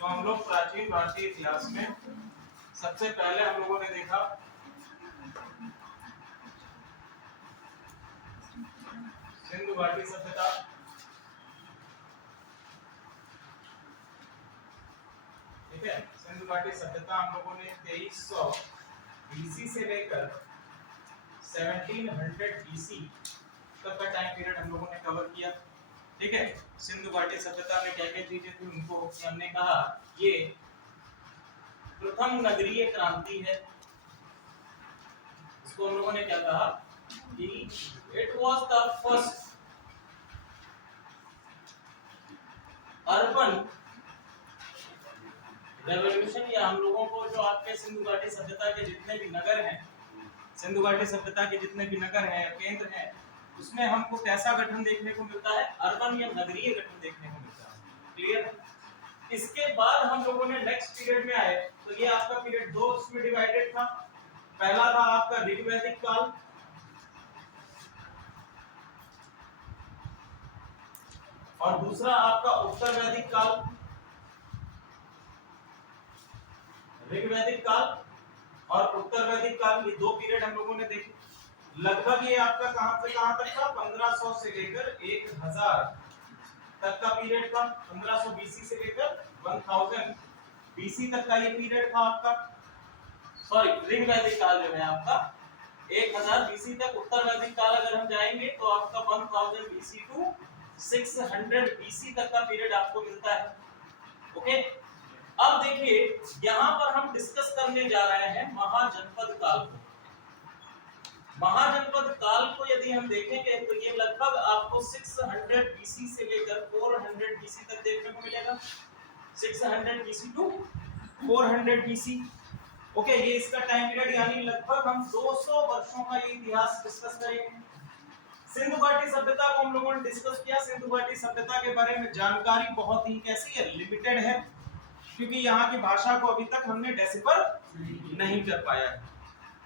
तो हम लोग प्राचीन भारतीय इतिहास में सबसे पहले हम लोगों ने देखा सिंधु घाटी सभ्यता। ठीक है, सिंधु घाटी सभ्यता हम लोगों ने 2300 बीसी से लेकर 1700 बीसी तक का टाइम पीरियड हम लोगों ने कवर किया। ठीक है, सिंधु घाटी सभ्यता में क्या क्या चीजें थी उनको हमने कहा ये प्रथम नगरीय क्रांति है। इसको हम लोगों ने क्या कहा कि it was the first urban revolution, या हम लोगों को जो आपके सिंधु घाटी सभ्यता के जितने भी नगर हैं, सिंधु घाटी सभ्यता के जितने भी नगर हैं, केंद्र हैं, उसमें हमको कैसा गठन देखने को मिलता है, अर्बन या नगरीय गठन देखने को मिलता है। क्लियर? इसके बाद हम लोगों ने नेक्स्ट पीरियड में आए तो ये आपका पीरियड दो उसमें डिवाइडेड था। पहला था आपका ऋग्वैदिक काल, और दूसरा आपका उत्तर वैदिक काल। ऋग्वैदिक काल और उत्तर वैदिक काल, ये दो पीरियड हम लोगों ने देखे। लगभग ये आपका कहां से कहां तक था, 1500 से लेकर 1000 तक का पीरियड था। 1500 बीसी से लेकर 1000 बीसी तक का ये पीरियड था आपका। सॉरी, ऋग्वैदिक काल जो है आपका 1000 बीसी तक। उत्तर वैदिक काल अगर हम जाएंगे तो आपका 1000 बीसी टू 600 बीसी तक का पीरियड आपको मिलता है। ओके, अब देखिए यहां पर हम डिस्कस करने जा रहे हैं महाजनपद काल को। महाजनपद काल को यदि हम देखेंगे तो ये लगभग आपको 600 बीसी से लेकर 400 बीसी तक देखने को मिलेगा। 600 बीसी टू 400 बीसी। ओके, ये इसका टाइम पीरियड, यानी लगभग हम 200 वर्षों का ये इतिहास डिस्कस करेंगे। सिंधु घाटी सभ्यता को हम लोगों ने डिस्कस किया। सिंधु घाटी सभ्यता के बारे में जानकारी बहुत ही कैसी है, लिमिटेड है, क्योंकि यहाँ की भाषा को अभी तक हमने डेसिफर नहीं कर पाया है।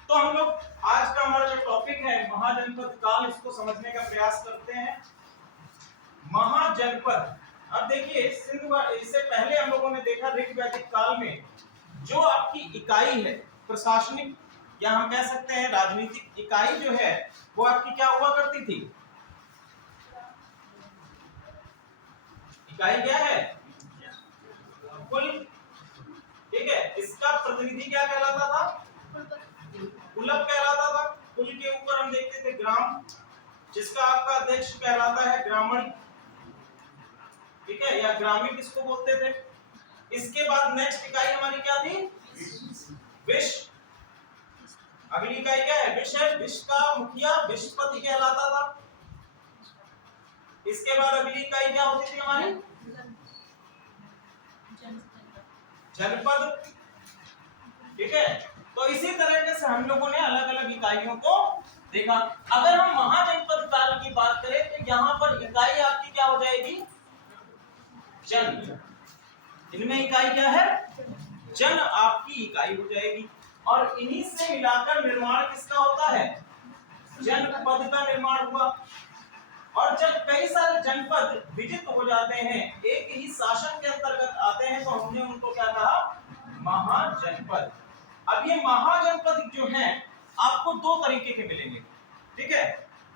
तो हम लोग आज का हमारा जो टॉपिक है महाजनपद काल, इसको समझने का प्रयास करते हैं। महाजनपद, अब देखिए सिंधु, इससे पहले हम लोगों ने देखा ऋग्वैदिक काल में जो आपकी इकाई है प्रशासनिक, या हम कह सकते हैं राजनीतिक इकाई जो है, वो आपकी क्या हुआ करती थी? इकाई क्या है? कुल। ठीक है, इसका प्रतिनिधि क्या कहलाता था? कुलक कहलाता था। कुल के ऊपर हम देखते थे ग्राम, जिसका आपका अध्यक्ष कहलाता है ग्रामण। ठीक है, या ग्रामीण किसको बोलते थे। इसके बाद नेक्स्ट इकाई हमारी क्या थी? विश। अगली इकाई क्या है? विश है। विश का मुखिया विशपति कहलाता था। इसके बाद अगली इकाई क्या होती थी हमारी? जनपद। ठीक है, तो इसी तरीके से हम लोगों ने अलग अलग इकाइयों को देखा। अगर हम महाजनपद काल की बात करें तो यहाँ पर इकाई आपकी क्या हो जाएगी? जन। इनमें इकाई क्या है? जन आपकी इकाई हो जाएगी। और इन्हीं से मिलाकर निर्माण किसका होता है? जनपद का निर्माण हुआ। और जब कई सारे जनपद विजित हो जाते हैं, एक ही शासन के अंतर्गत आते हैं, तो हमने उनको क्या कहा? महाजनपद। अब ये महाजनपद जो हैं आपको दो तरीके के मिलेंगे। ठीक है,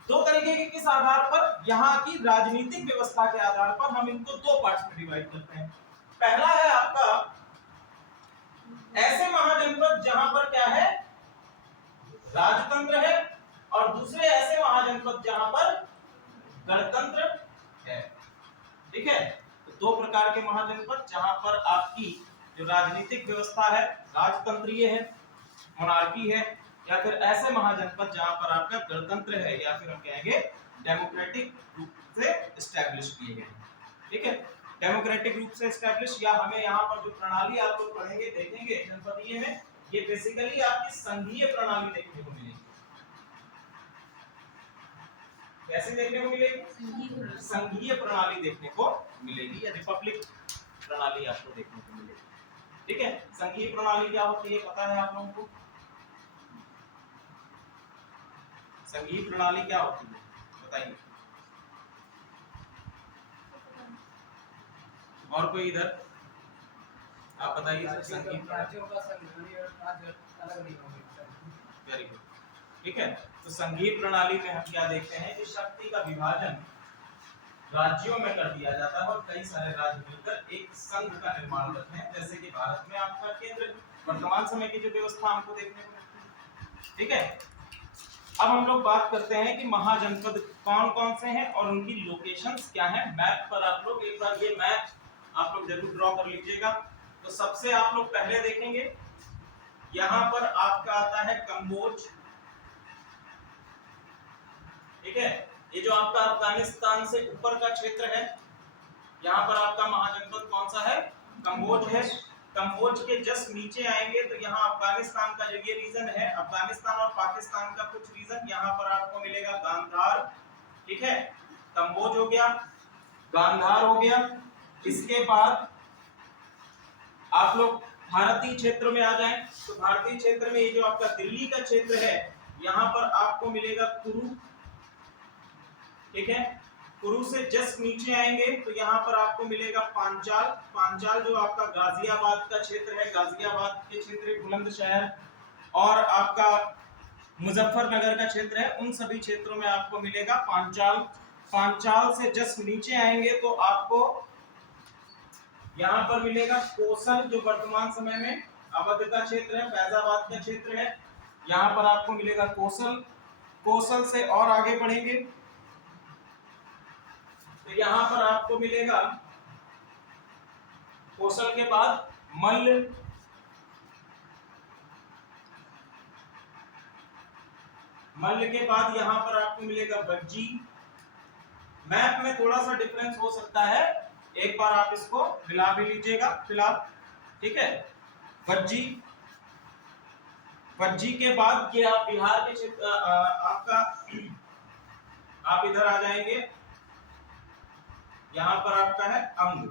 दो तरीके के किस आधार पर? यहाँ की राजनीतिक व्यवस्था के आधार पर हम इनको दो पार्ट्स में डिवाइड करते हैं। पहला है आपका ऐसे महाजनपद जहां पर क्या है? राजतंत्र है, और दूसरे ऐसे महाजनपद जहां पर गणतंत्र है। ठीक है, तो दो प्रकार के महाजनपद, जहां पर आपकी जो राजनीतिक व्यवस्था है राजतंत्रीय है, मोनार्की है, या फिर ऐसे महाजनपद जहां पर आपका गणतंत्र है, या फिर हम कहेंगे डेमोक्रेटिक रूप से एस्टैब्लिश किए गए हैं। ठीक है, डेमोक्रेटिक रूप से एस्टैब्लिश, या हमें यहाँ पर जो प्रणाली आप लोग पढ़ेंगे देखेंगे जनपदीय में, ये बेसिकली आपकी संघीय प्रणाली देखने को मिलेगी। कैसे देखने को मिलेगी? संघीय प्रणाली देखने को मिलेगी, या रिपब्लिक प्रणाली आपको देखने को मिलेगी। ठीक है, संघीय प्रणाली क्या होती है पता है आप लोगों को? संघीय प्रणाली क्या होती है बताइए। और कोई इधर आप बताइए। संघीय राज्यों का संघीय राज्य अलग नहीं होगा। वेरी गुड, ठीक है। तो संघीय प्रणाली में हम क्या देखते हैं कि शक्ति का विभाजन राज्यों में कर दिया जाता है और कई सारे राज्य मिलकर एक संघ का निर्माण करते हैं, जैसे कि भारत में आपका केंद्र वर्तमान समय की जो व्यवस्था हमको देखने को मिलती है। ठीक है, अब हम लोग बात करते हैं कि महाजनपद कौन कौन से हैं और उनकी लोकेशंस क्या हैं। मैप पर आप लोग एक बार ये मैप आप लोग जरूर ड्रॉ कर लीजिएगा। तो सबसे आप लोग पहले देखेंगे यहां पर आपका आता है कंबोज। ठीक है, ये जो आपका अफगानिस्तान से ऊपर का क्षेत्र है, यहाँ पर आपका महाजनपद कौन सा है? कंबोज है। कंबोज के जस्ट नीचे आएंगे तो यहाँ अफगानिस्तान का जो ये रीजन है, अफगानिस्तान और पाकिस्तान का कुछ रीजन, यहाँ पर आपको मिलेगा गांधार। ठीक है, कंबोज हो गया, गांधार हो गया। इसके बाद आप लोग भारतीय क्षेत्र में आ जाएं तो भारतीय क्षेत्र में ये जो आपका दिल्ली का क्षेत्र है, यहाँ पर आपको मिलेगा कुरु। ठीक है, कुरु से जस्ट नीचे आएंगे तो यहाँ पर आपको मिलेगा पांचाल। पांचाल जो आपका गाजियाबाद का क्षेत्र है, गाजियाबाद के क्षेत्र बुलंदशहर और आपका मुजफ्फरनगर का क्षेत्र है, उन सभी क्षेत्रों में आपको मिलेगा पांचाल। पांचाल से जस्ट नीचे आएंगे तो आपको यहाँ पर मिलेगा कोसल, जो वर्तमान समय में अवध का क्षेत्र है, फैजाबाद का क्षेत्र है, यहाँ पर आपको मिलेगा कोसल। कोसल से और आगे बढ़ेंगे तो यहाँ पर आपको मिलेगा कोसल के बाद मल्ल। मल्ल के बाद यहाँ पर आपको मिलेगा बज्जी। मैप में थोड़ा सा डिफरेंस हो सकता है, एक बार आप इसको मिला भी लीजिएगा फिलहाल। ठीक है, बज्जी। बज्जी के बाद ये आप बिहार के क्षेत्र आपका आप इधर आ जाएंगे, यहां पर आपका है अंग।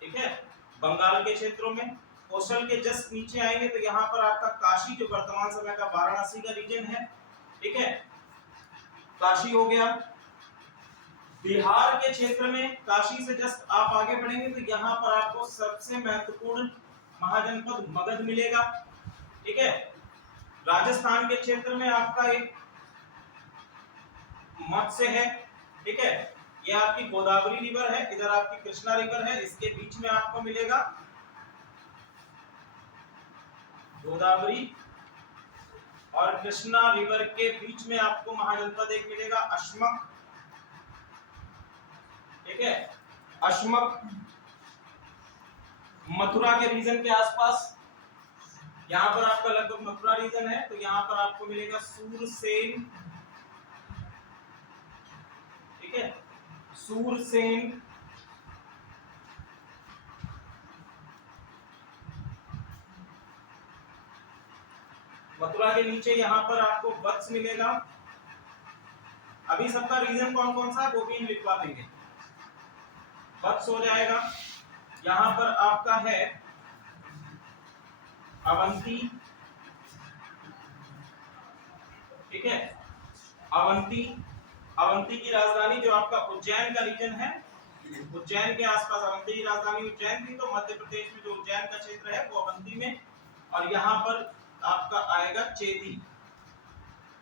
ठीक है, बंगाल के क्षेत्रों में। कोसल के जस्ट नीचे आएंगे तो यहाँ पर आपका काशी, जो वर्तमान समय का वाराणसी का रीजन है। ठीक है, काशी हो गया। बिहार के क्षेत्र में काशी से जस्ट आप आगे बढ़ेंगे तो यहाँ पर आपको सबसे महत्वपूर्ण महाजनपद मगध मिलेगा। ठीक है, राजस्थान के क्षेत्र में आपका एक मत्स्य है। ठीक है, ये आपकी गोदावरी रिवर है, इधर आपकी कृष्णा रिवर है, इसके बीच में आपको मिलेगा गोदावरी और कृष्णा रिवर के बीच में आपको महाजनपद एक मिलेगा अश्मक। ठीक है, अश्मक मथुरा के रीजन के आसपास, यहाँ पर आपका लगभग मथुरा रीजन है तो यहाँ पर आपको मिलेगा सूरसेन। ठीक है, सूरसेन। मथुरा के नीचे यहाँ पर आपको वत्स मिलेगा। अभी सबका रीजन कौन कौन सा वो भी लिखवा देंगे। वत्स हो जाएगा। यहाँ पर आपका है अवंती। ठीक है, अवंती। अवंती की राजधानी जो आपका उज्जैन का रीजन है, उज्जैन के आसपास अवंती की राजधानी उज्जैन थी, तो मध्य प्रदेश में जो उज्जैन का क्षेत्र है वो अवंती में, और यहाँ पर आपका आएगा चेदी।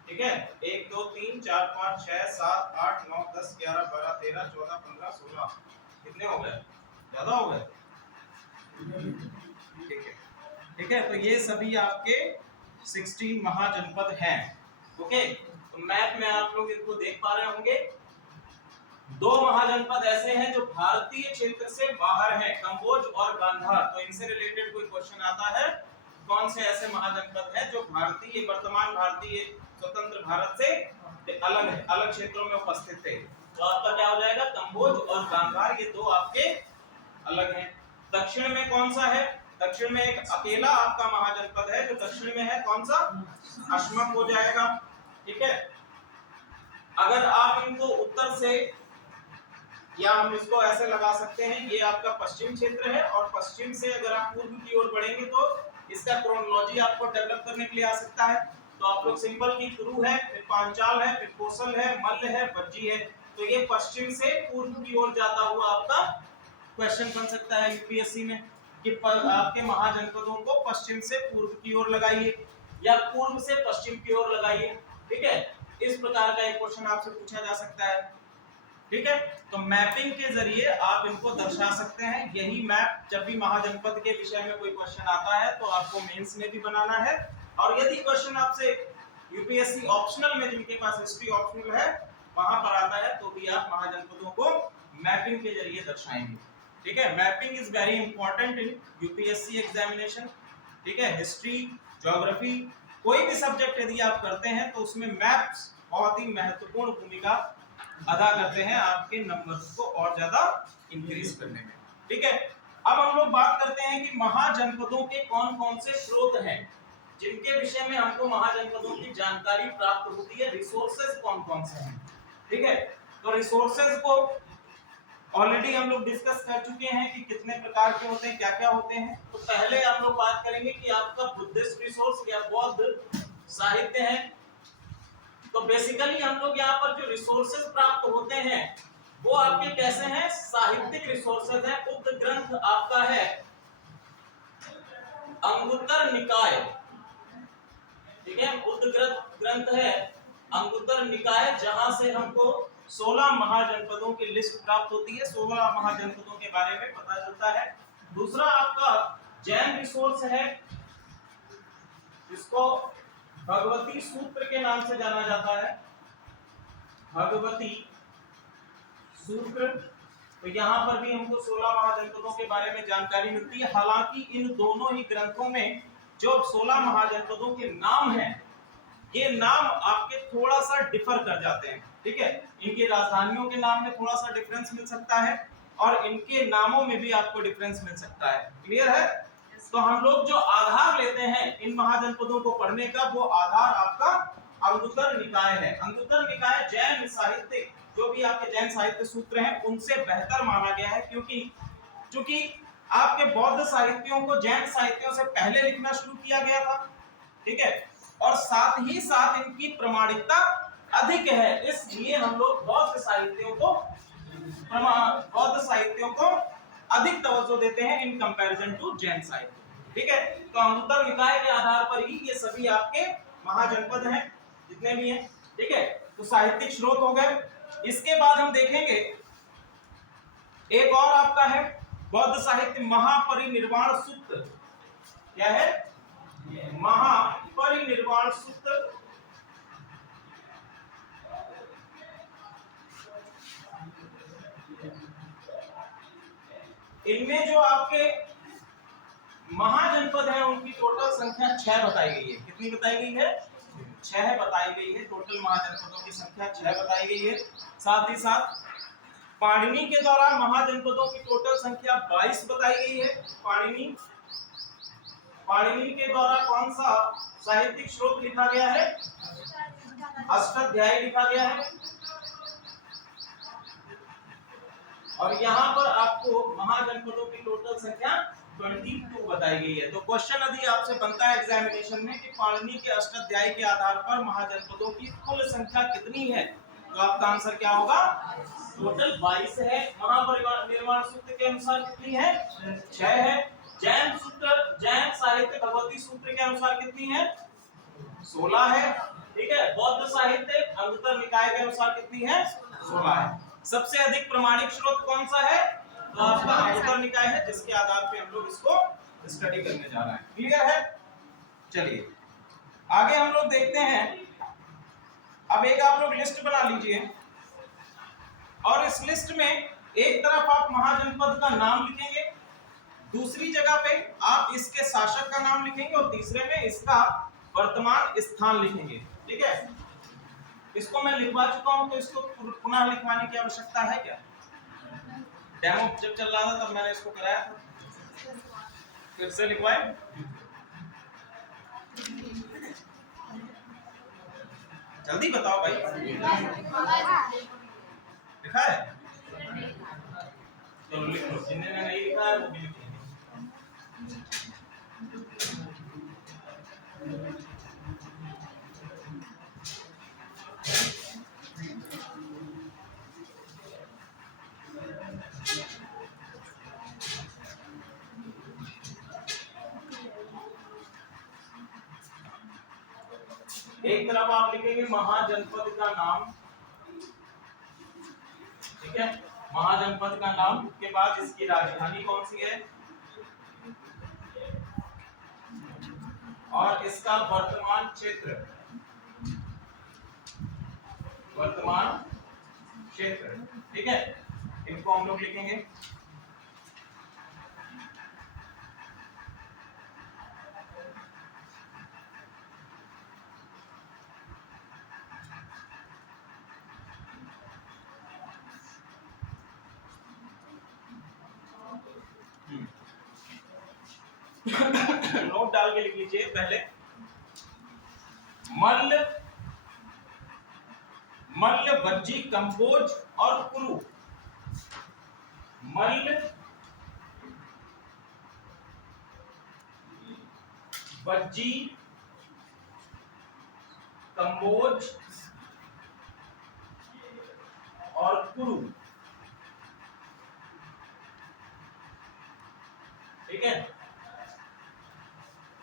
ठीक है, 1 2 3 4 5 6 7 8 9 10 11 12 13 14 15 16 कितने हो गए? ज्यादा हो गए। ठीक है, ठीक है, तो ये सभी आपके 16 महाजनपद हैं। ओके, तो मैप में आप लोग इनको देख पा रहे होंगे। 2 महाजनपद ऐसे हैं जो भारतीय क्षेत्र से बाहर हैं, कंबोज और गांधार। तो इनसे रिलेटेड कोई क्वेश्चन आता है, कौन से ऐसे महाजनपद हैं जो भारतीय वर्तमान भारतीय स्वतंत्र भारत से अलग है, अलग क्षेत्रों में उपस्थित थे। तो आपका क्या हो जाएगा, कंबोज और गांधार, ये दो आपके अलग हैं। दक्षिण में कौन सा है, दक्षिण में एक अकेला आपका महाजनपद है जो दक्षिण में है, कौन सा, अश्मक हो जाएगा। ठीक है, अगर आप इनको उत्तर से, या हम इसको ऐसे लगा सकते हैं, ये आपका पश्चिम क्षेत्र है और पश्चिम से अगर आप पूर्व की ओर बढ़ेंगे तो इसका क्रोनोलॉजी आपको डेवलप करने के लिए आ सकता है। तो आप लोग सिंपल की कुरु है, फिर पांचाल है, फिर कोसल है, मल्ल है, वज्जी है, तो ये पश्चिम से पूर्व की ओर जाता हुआ आपका क्वेश्चन बन सकता है यूपीएससी में कि आपके महाजनपदों को पश्चिम से पूर्व की ओर लगाइए या पूर्व से पश्चिम की ओर लगाइए। ठीक है, इस प्रकार का एक क्वेश्चन आपसे पूछा जा सकता है। ठीक है, तो मैपिंग के जरिए आप इनको दर्शा सकते हैं। यही मैप जब भी महाजनपद के विषय में कोई क्वेश्चन आता है तो आपको मेंस में भी बनाना है, और यदि क्वेश्चन आपसे यूपीएससी ऑप्शनल में, जिनके पास हिस्ट्री ऑप्शनल है, वहां पर आता है तो भी आप महाजनपदों को मैपिंग के जरिए दर्शाएंगे। ठीक है, mapping is very important in UPSC examination. ठीक है, हिस्ट्री, ज्योग्राफी, कोई भी सब्जेक्ट यदि आप करते हैं तो उसमें मैप्स बहुत ही महत्वपूर्ण भूमिका अदा करते हैं आपके नंबर्स को और ज्यादा इंक्रीज करने में। ठीक है, अब हम लोग बात करते हैं कि महाजनपदों के कौन कौन से स्रोत हैं जिनके विषय में हमको महाजनपदों की जानकारी प्राप्त होती है, रिसोर्सेज कौन कौन से हैं। ठीक है, तो रिसोर्सेज को ऑलरेडी हम लोग डिस्कस कर चुके हैं कि कितने प्रकार के होते हैं, क्या क्या होते हैं। तो पहले हम लोग बात करेंगे कि आपका बुद्धिस्ट रिसोर्स या बौद्ध साहित्य है। तो बेसिकली हम लोग यहाँ पर जो रिसोर्सेज प्राप्त होते हैं वो आपके कैसे हैं, साहित्यिक रिसोर्सेज हैं। उक्त ग्रंथ आपका है अंगुत्तर निकाय। ठीक है, उक्त ग्रंथ है अंगुत्तर निकाय, जहां से हमको 16 महाजनपदों की लिस्ट प्राप्त होती है, 16 महाजनपदों के बारे में पता चलता है। दूसरा आपका जैन रिसोर्स है, इसको भगवती सूत्र के नाम से जाना जाता है, भगवती सूत्र। तो यहाँ पर भी हमको 16 महाजनपदों के बारे में जानकारी मिलती है। हालांकि इन दोनों ही ग्रंथों में जो 16 महाजनपदों के नाम हैं, ये नाम आपके थोड़ा सा डिफर कर जाते हैं। ठीक है, इनकी राजधानियों के नाम में थोड़ा सा डिफरेंस मिल सकता है और इनके नामों में भी आपको डिफरेंस मिल सकता है। क्लियर है? तो हम लोग जो आधार लेते हैं इन महाजनपदों को पढ़ने का, वो आधार आपका अंगुत्तर निकाय है। अंगुत्तर निकाय जैन साहित्य, जो भी आपके जैन साहित्य सूत्र हैं, उनसे बेहतर माना गया है, क्योंकि आपके बौद्ध साहित्यों को जैन साहित्यों से पहले लिखना शुरू किया गया था। ठीक है, और साथ ही साथ इनकी प्रामाणिकता अधिक है, इसलिए हम लोग बौद्ध साहित्यों को अधिक तवज्जो देते हैं इन कंपैरिजन टू जैन साहित्य। ठीक है, तो अंगुत्तर निकाय के आधार पर ही ये सभी आपके महाजनपद हैं जितने भी हैं। ठीक है, तो साहित्यिक स्रोत हो गए। इसके बाद हम देखेंगे एक और आपका है बौद्ध साहित्य महापरिनिर्वाण सूत्र। क्या है? महापरिनिर्वाण सूत्र। इनमें जो आपके महाजनपद हैं उनकी टोटल संख्या 6 बताई गई है। कितनी बताई गई है? 6 बताई गई है। टोटल महाजनपदों की संख्या 6 बताई गई है। साथ ही साथ पाणिनि के द्वारा महाजनपदों की टोटल संख्या 22 बताई गई है। पाणिनि के द्वारा कौन सा साहित्यिक स्रोत लिखा गया है? अष्टाध्यायी लिखा गया है। और यहाँ पर आपको महाजनपदों की टोटल संख्या 22 बताई गई है। तो क्वेश्चन यदि आपसे बनता है एग्जामिनेशन में कि पाणिनि के अष्टाध्यायी के आधार पर महाजनपदों की कुल संख्या कितनी है, तो आपका आंसर क्या होगा? टोटल 22 है। महापरिनिर्वाण सूत्र के अनुसार कितनी है? 6 है। जैन साहित्य भगवती सूत्र के अनुसार कितनी है? 16 है। ठीक है, बौद्ध साहित्य अंगुत्तर निकाय के अनुसार कितनी है? 16 है। सबसे अधिक प्रमाणिक स्रोत कौन सा है? तो आपका अंगुत्तर निकाय है, जिसके आधार पे हम लोग इसको स्टडी करने जा रहे हैं। क्लियर है? चलिए आगे हम लोग देखते हैं। अब एक आप लोग लिस्ट बना लीजिए और इस लिस्ट में एक तरफ आप महाजनपद का नाम लिखेंगे, दूसरी जगह पे आप इसके शासक का नाम लिखेंगे और तीसरे में इसका वर्तमान स्थान लिखेंगे। ठीक है, इसको मैं लिखवा चुका हूं, तो इसको पुनः लिखवाने की आवश्यकता है क्या? डेमो जब चल रहा था तब मैंने इसको कराया था, फिर से लिखवाए। जल्दी बताओ भाई, लिखा है? चलो लिख लो, जिन्होंने नहीं लिखा है वो भी लिखेंगे। एक तरफ आप लिखेंगे महाजनपद का नाम, ठीक है, महाजनपद का नाम के बाद इसकी राजधानी कौन सी है और इसका वर्तमान क्षेत्र, वर्तमान क्षेत्र, ठीक है, इनको हम लोग लिखेंगे। नोट डाल के लिख लीजिए पहले। मल्ल, मल्ल, वज्जी, कंबोज और कुरु। मल्ल, वज्जी, कंबोज और कुरु, ठीक है।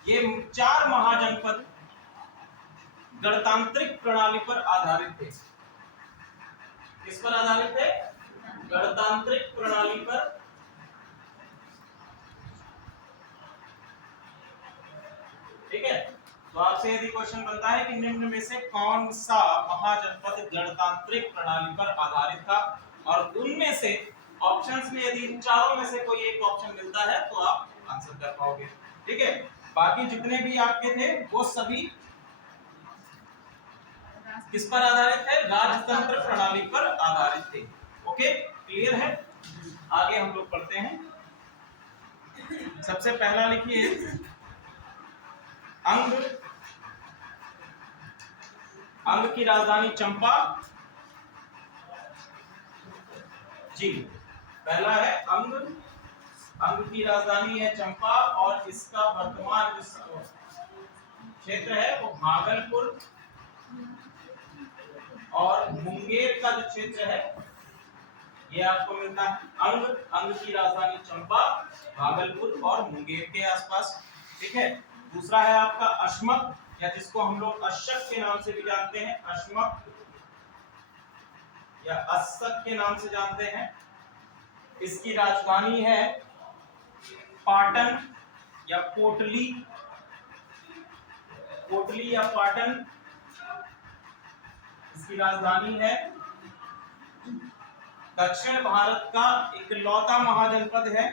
ये 4 महाजनपद गणतांत्रिक प्रणाली पर आधारित थे। किस पर आधारित थे? गणतांत्रिक प्रणाली पर। ठीक है, तो आपसे यदि क्वेश्चन बनता है कि निम्न में से कौन सा महाजनपद गणतांत्रिक प्रणाली पर आधारित था, और उनमें से ऑप्शंस में यदि चारों में से कोई एक ऑप्शन मिलता है तो आप आंसर कर पाओगे। ठीक है, बाकी जितने भी आपके थे वो सभी किस पर आधारित है? राजतंत्र प्रणाली पर आधारित थे। ओके, क्लियर है? आगे हम लोग पढ़ते हैं। सबसे पहला लिखिए अंग। अंग की राजधानी चंपा। जी, पहला है अंग। अंग की राजधानी है चंपा और इसका वर्तमान क्षेत्र है वो भागलपुर, और मुंगेर का जो क्षेत्र है ये आपको मिलता है। अंग, अंग की राजधानी चंपा, भागलपुर और मुंगेर के आसपास। ठीक है, दूसरा है आपका अश्मक, या जिसको हम लोग अशक के नाम से भी जानते हैं, अश्मक या अस्सक के नाम से जानते हैं। इसकी राजधानी है पाटन या कोटली, कोटली या पाटन इसकी राजधानी है। दक्षिण भारत का इकलौता महाजनपद है।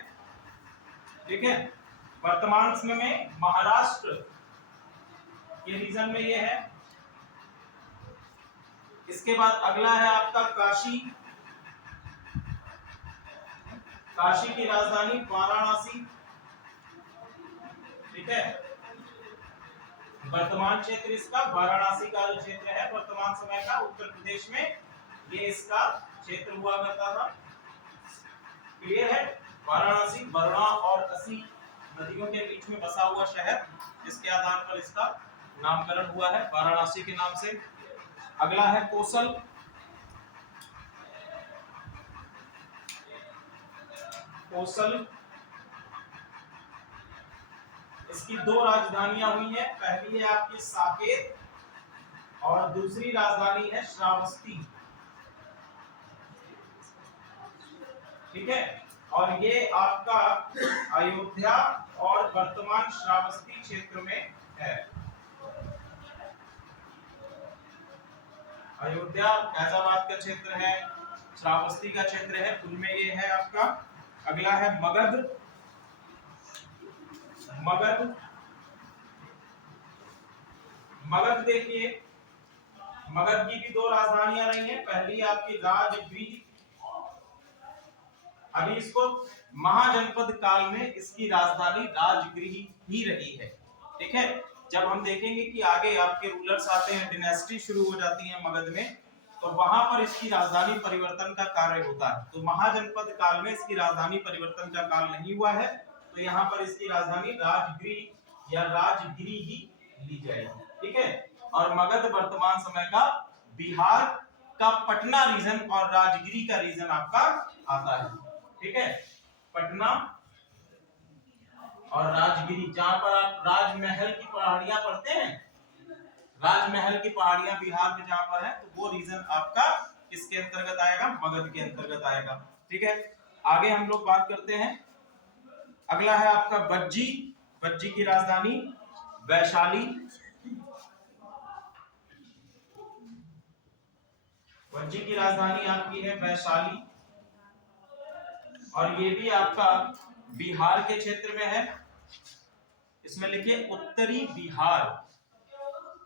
ठीक है, वर्तमान समय में महाराष्ट्र के रीजन में ये है। इसके बाद अगला है आपका काशी। काशी की राजधानी वाराणसी। ठीक है, वर्तमान क्षेत्र इसका वाराणसी का जो क्षेत्र है वर्तमान समय का उत्तर प्रदेश में, ये इसका क्षेत्र हुआ करता था। क्लियर है? वाराणसी वरुणा और असी नदियों के बीच में बसा हुआ शहर, जिसके आधार पर इसका नामकरण हुआ है वाराणसी के नाम से। अगला है कोसल। कोसल, इसकी 2 राजधानियां हुई हैं। पहली है आपकी साकेत और दूसरी राजधानी है श्रावस्ती। ठीक है, और ये आपका अयोध्या और वर्तमान श्रावस्ती क्षेत्र में है। अयोध्या फैजाबाद का क्षेत्र है, श्रावस्ती का क्षेत्र है, उनमें ये है आपका। अगला है मगध। मगध, मगध देखिए मगध की भी दो राजधानियां रही हैं, पहली आपकी राजगृह, अभी इसको महाजनपद काल में इसकी राजधानी राजगृह ही रही है। ठीक है, जब हम देखेंगे कि आगे आपके रूलर्स आते हैं, डिनेस्टी शुरू हो जाती है मगध में, तो वहां पर इसकी राजधानी परिवर्तन का कार्य होता है। तो महाजनपद काल में इसकी राजधानी परिवर्तन का काल नहीं हुआ है, तो यहाँ पर इसकी राजधानी राजगृह या राजगिरी ही ली जाएगी। ठीक है, और मगध वर्तमान समय का बिहार का पटना रीजन और राजगिरी का रीजन आपका आता है। ठीक है, पटना और राजगिरी, जहां पर आप राजमहल की पहाड़ियां पढ़ते हैं, राजमहल की पहाड़ियां बिहार में जहां पर है, तो वो रीजन आपका किसके अंतर्गत आएगा? मगध के अंतर्गत आएगा। ठीक है, आगे हम लोग बात करते हैं। अगला है आपका बज्जी। बज्जी की राजधानी वैशाली। बज्जी की राजधानी आपकी है वैशाली, और ये भी आपका बिहार के क्षेत्र में है। इसमें लिखिए उत्तरी बिहार,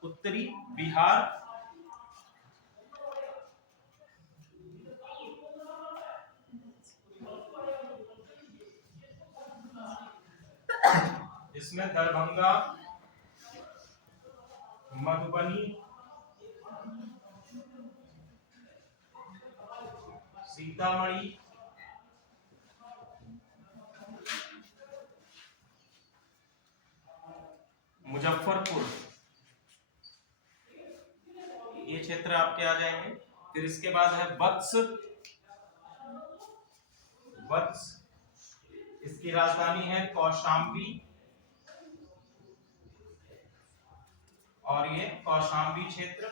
उत्तरी बिहार। इसमें दरभंगा, मधुबनी, सीतामढ़ी, मुजफ्फरपुर, ये क्षेत्र आपके आ जाएंगे। फिर इसके बाद है वत्स। वत्स, इसकी राजधानी है कौशाम्बी, और ये कौशाम्बी क्षेत्र।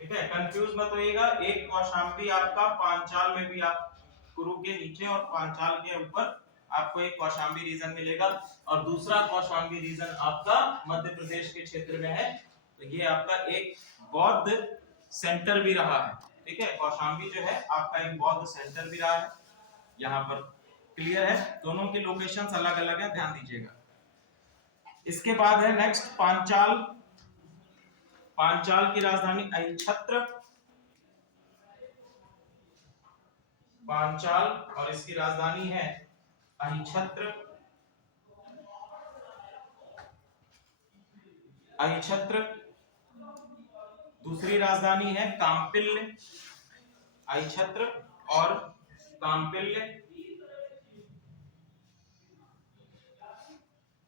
ठीक है, कंफ्यूज मत होइएगा, एक कौशाम्बी आपका पांचाल में भी, आप कुरु के नीचे और पांचाल के ऊपर आपको एक कौशाम्बी रीजन मिलेगा, और दूसरा कौशाम्बी रीजन आपका मध्य प्रदेश के क्षेत्र में है। तो ये आपका एक बौद्ध सेंटर भी रहा है। ठीक है, कौशाम्बी जो है आपका एक बौद्ध सेंटर भी रहा है। यहाँ पर क्लियर है, दोनों के लोकेशंस अलग अलग है, ध्यान दीजिएगा। इसके बाद है नेक्स्ट पांचाल। पांचाल की राजधानी अहिच्छत्र, पांचाल, और इसकी राजधानी है अहिच्छत्र। अहिच्छत्र, दूसरी राजधानी है काम्पिल्य। अहिच्छत्र और काम्पिल्य।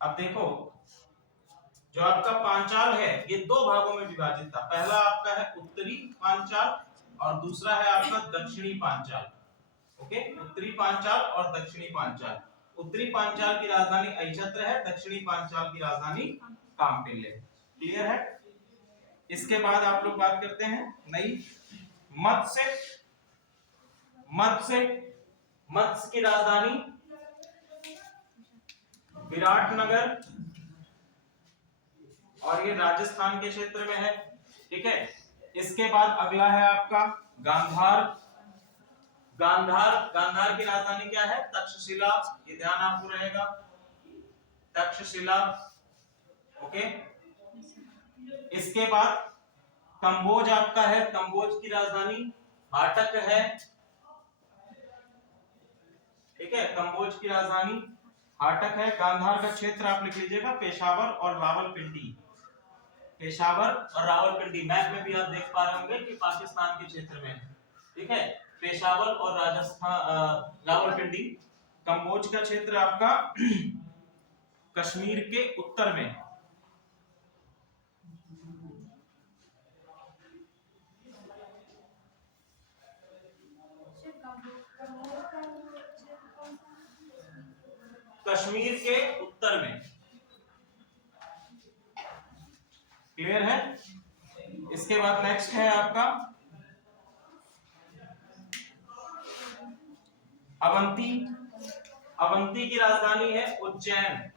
अब देखो, जो आपका पांचाल है ये दो भागों में विभाजित था। पहला आपका है उत्तरी पांचाल और दूसरा है आपका दक्षिणी पांचाल। ओके, उत्तरी पांचाल और दक्षिणी पांचाल। उत्तरी पांचाल की राजधानी अहिच्छत्र है, दक्षिणी पांचाल की राजधानी काम्पिल्य। क्लियर है? इसके बाद आप लोग बात करते हैं नई मत्स्य। मत्स्य, मत्स्य की राजधानी विराटनगर, और ये राजस्थान के क्षेत्र में है। ठीक है, इसके बाद अगला है आपका गांधार। गांधार, गांधार की राजधानी क्या है? तक्षशिला, ये ध्यान आपको रहेगा, तक्षशिला। ओके, इसके बाद कंबोज आपका है, कंबोज की राजधानी हाटक है। ठीक है, कंबोज की राजधानी हाटक है। गांधार का क्षेत्र आप लिख लीजिएगा पेशावर और रावलपिंडी। पेशावर और रावलपिंडी मैप में भी आप देख पा रहे होंगे कि पाकिस्तान के क्षेत्र में है। ठीक है, पेशावर और राजस्थान, रावलपिंडी। कंबोज का क्षेत्र आपका कश्मीर के उत्तर में। कश्मीर के उत्तर में। क्लियर है? इसके बाद नेक्स्ट है आपका अवंती। अवंती की राजधानी है उज्जैन।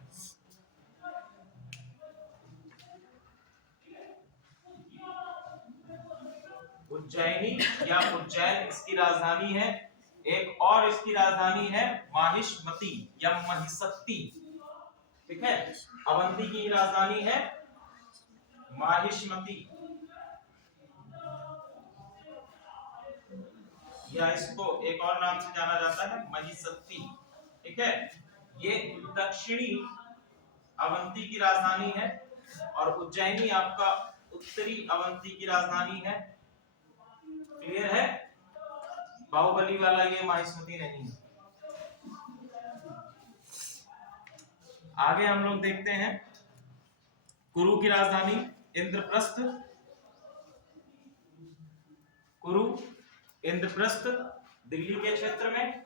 उज्जैनी या उज्जैन इसकी राजधानी है। एक और इसकी राजधानी है माहिष्मती या महिषती। ठीक है। अवंती की राजधानी है माहिष्मती, या इसको एक और नाम से जाना जाता है महिषद्दी। ठीक है, ये दक्षिणी अवंती की राजधानी है और उज्जैनी आपका उत्तरी अवंती की राजधानी है। क्लियर है? बाहुबली वाला ये माहिष्मती नहीं है। आगे हम लोग देखते हैं कुरु की राजधानी इंद्रप्रस्थ। कुरु इंद्रप्रस्थ दिल्ली के क्षेत्र में।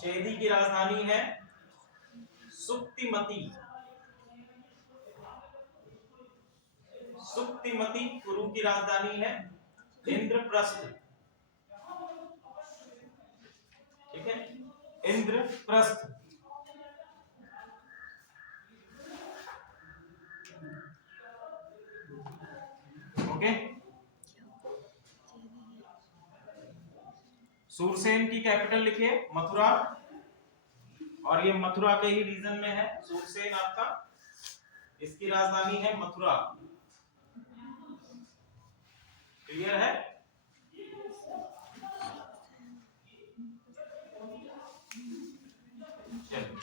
चेदी की राजधानी है सुक्तिमती। सुक्तिमती कुरु की राजधानी है इंद्रप्रस्थ। ठीक है, इंद्रप्रस्थ। ओके। सूरसेन की कैपिटल लिखिए मथुरा, और ये मथुरा के ही रीजन में है। सूरसेन आपका, इसकी राजधानी है मथुरा। क्लियर है? चलिए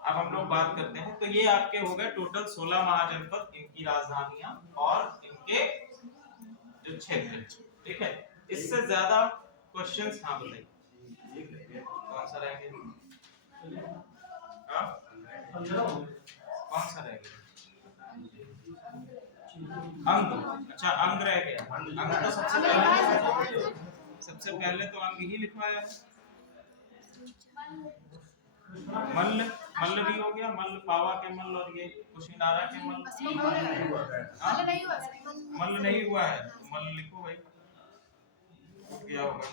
अब हम लोग बात करते हैं। तो ये आपके हो गए टोटल 16 महाजनपद, इनकी राजधानियां और इनके जो क्षेत्र। ठीक है, इससे ज्यादा क्वेश्चंस। हाँ बताइए कौन सा रह गया? हाँ कौन सा रह गया? अंग। अच्छा अंग रह गया। अंग तो सबसे पहले तो अंग ही लिखवाया है। मल्ल, मल्ल भी हो गया। मल्ल पावा के मल्ल और ये कुशीनारा के मल्ल। मल्ल नहीं हुआ है तो मल्ल लिखो भाई, क्या होगा।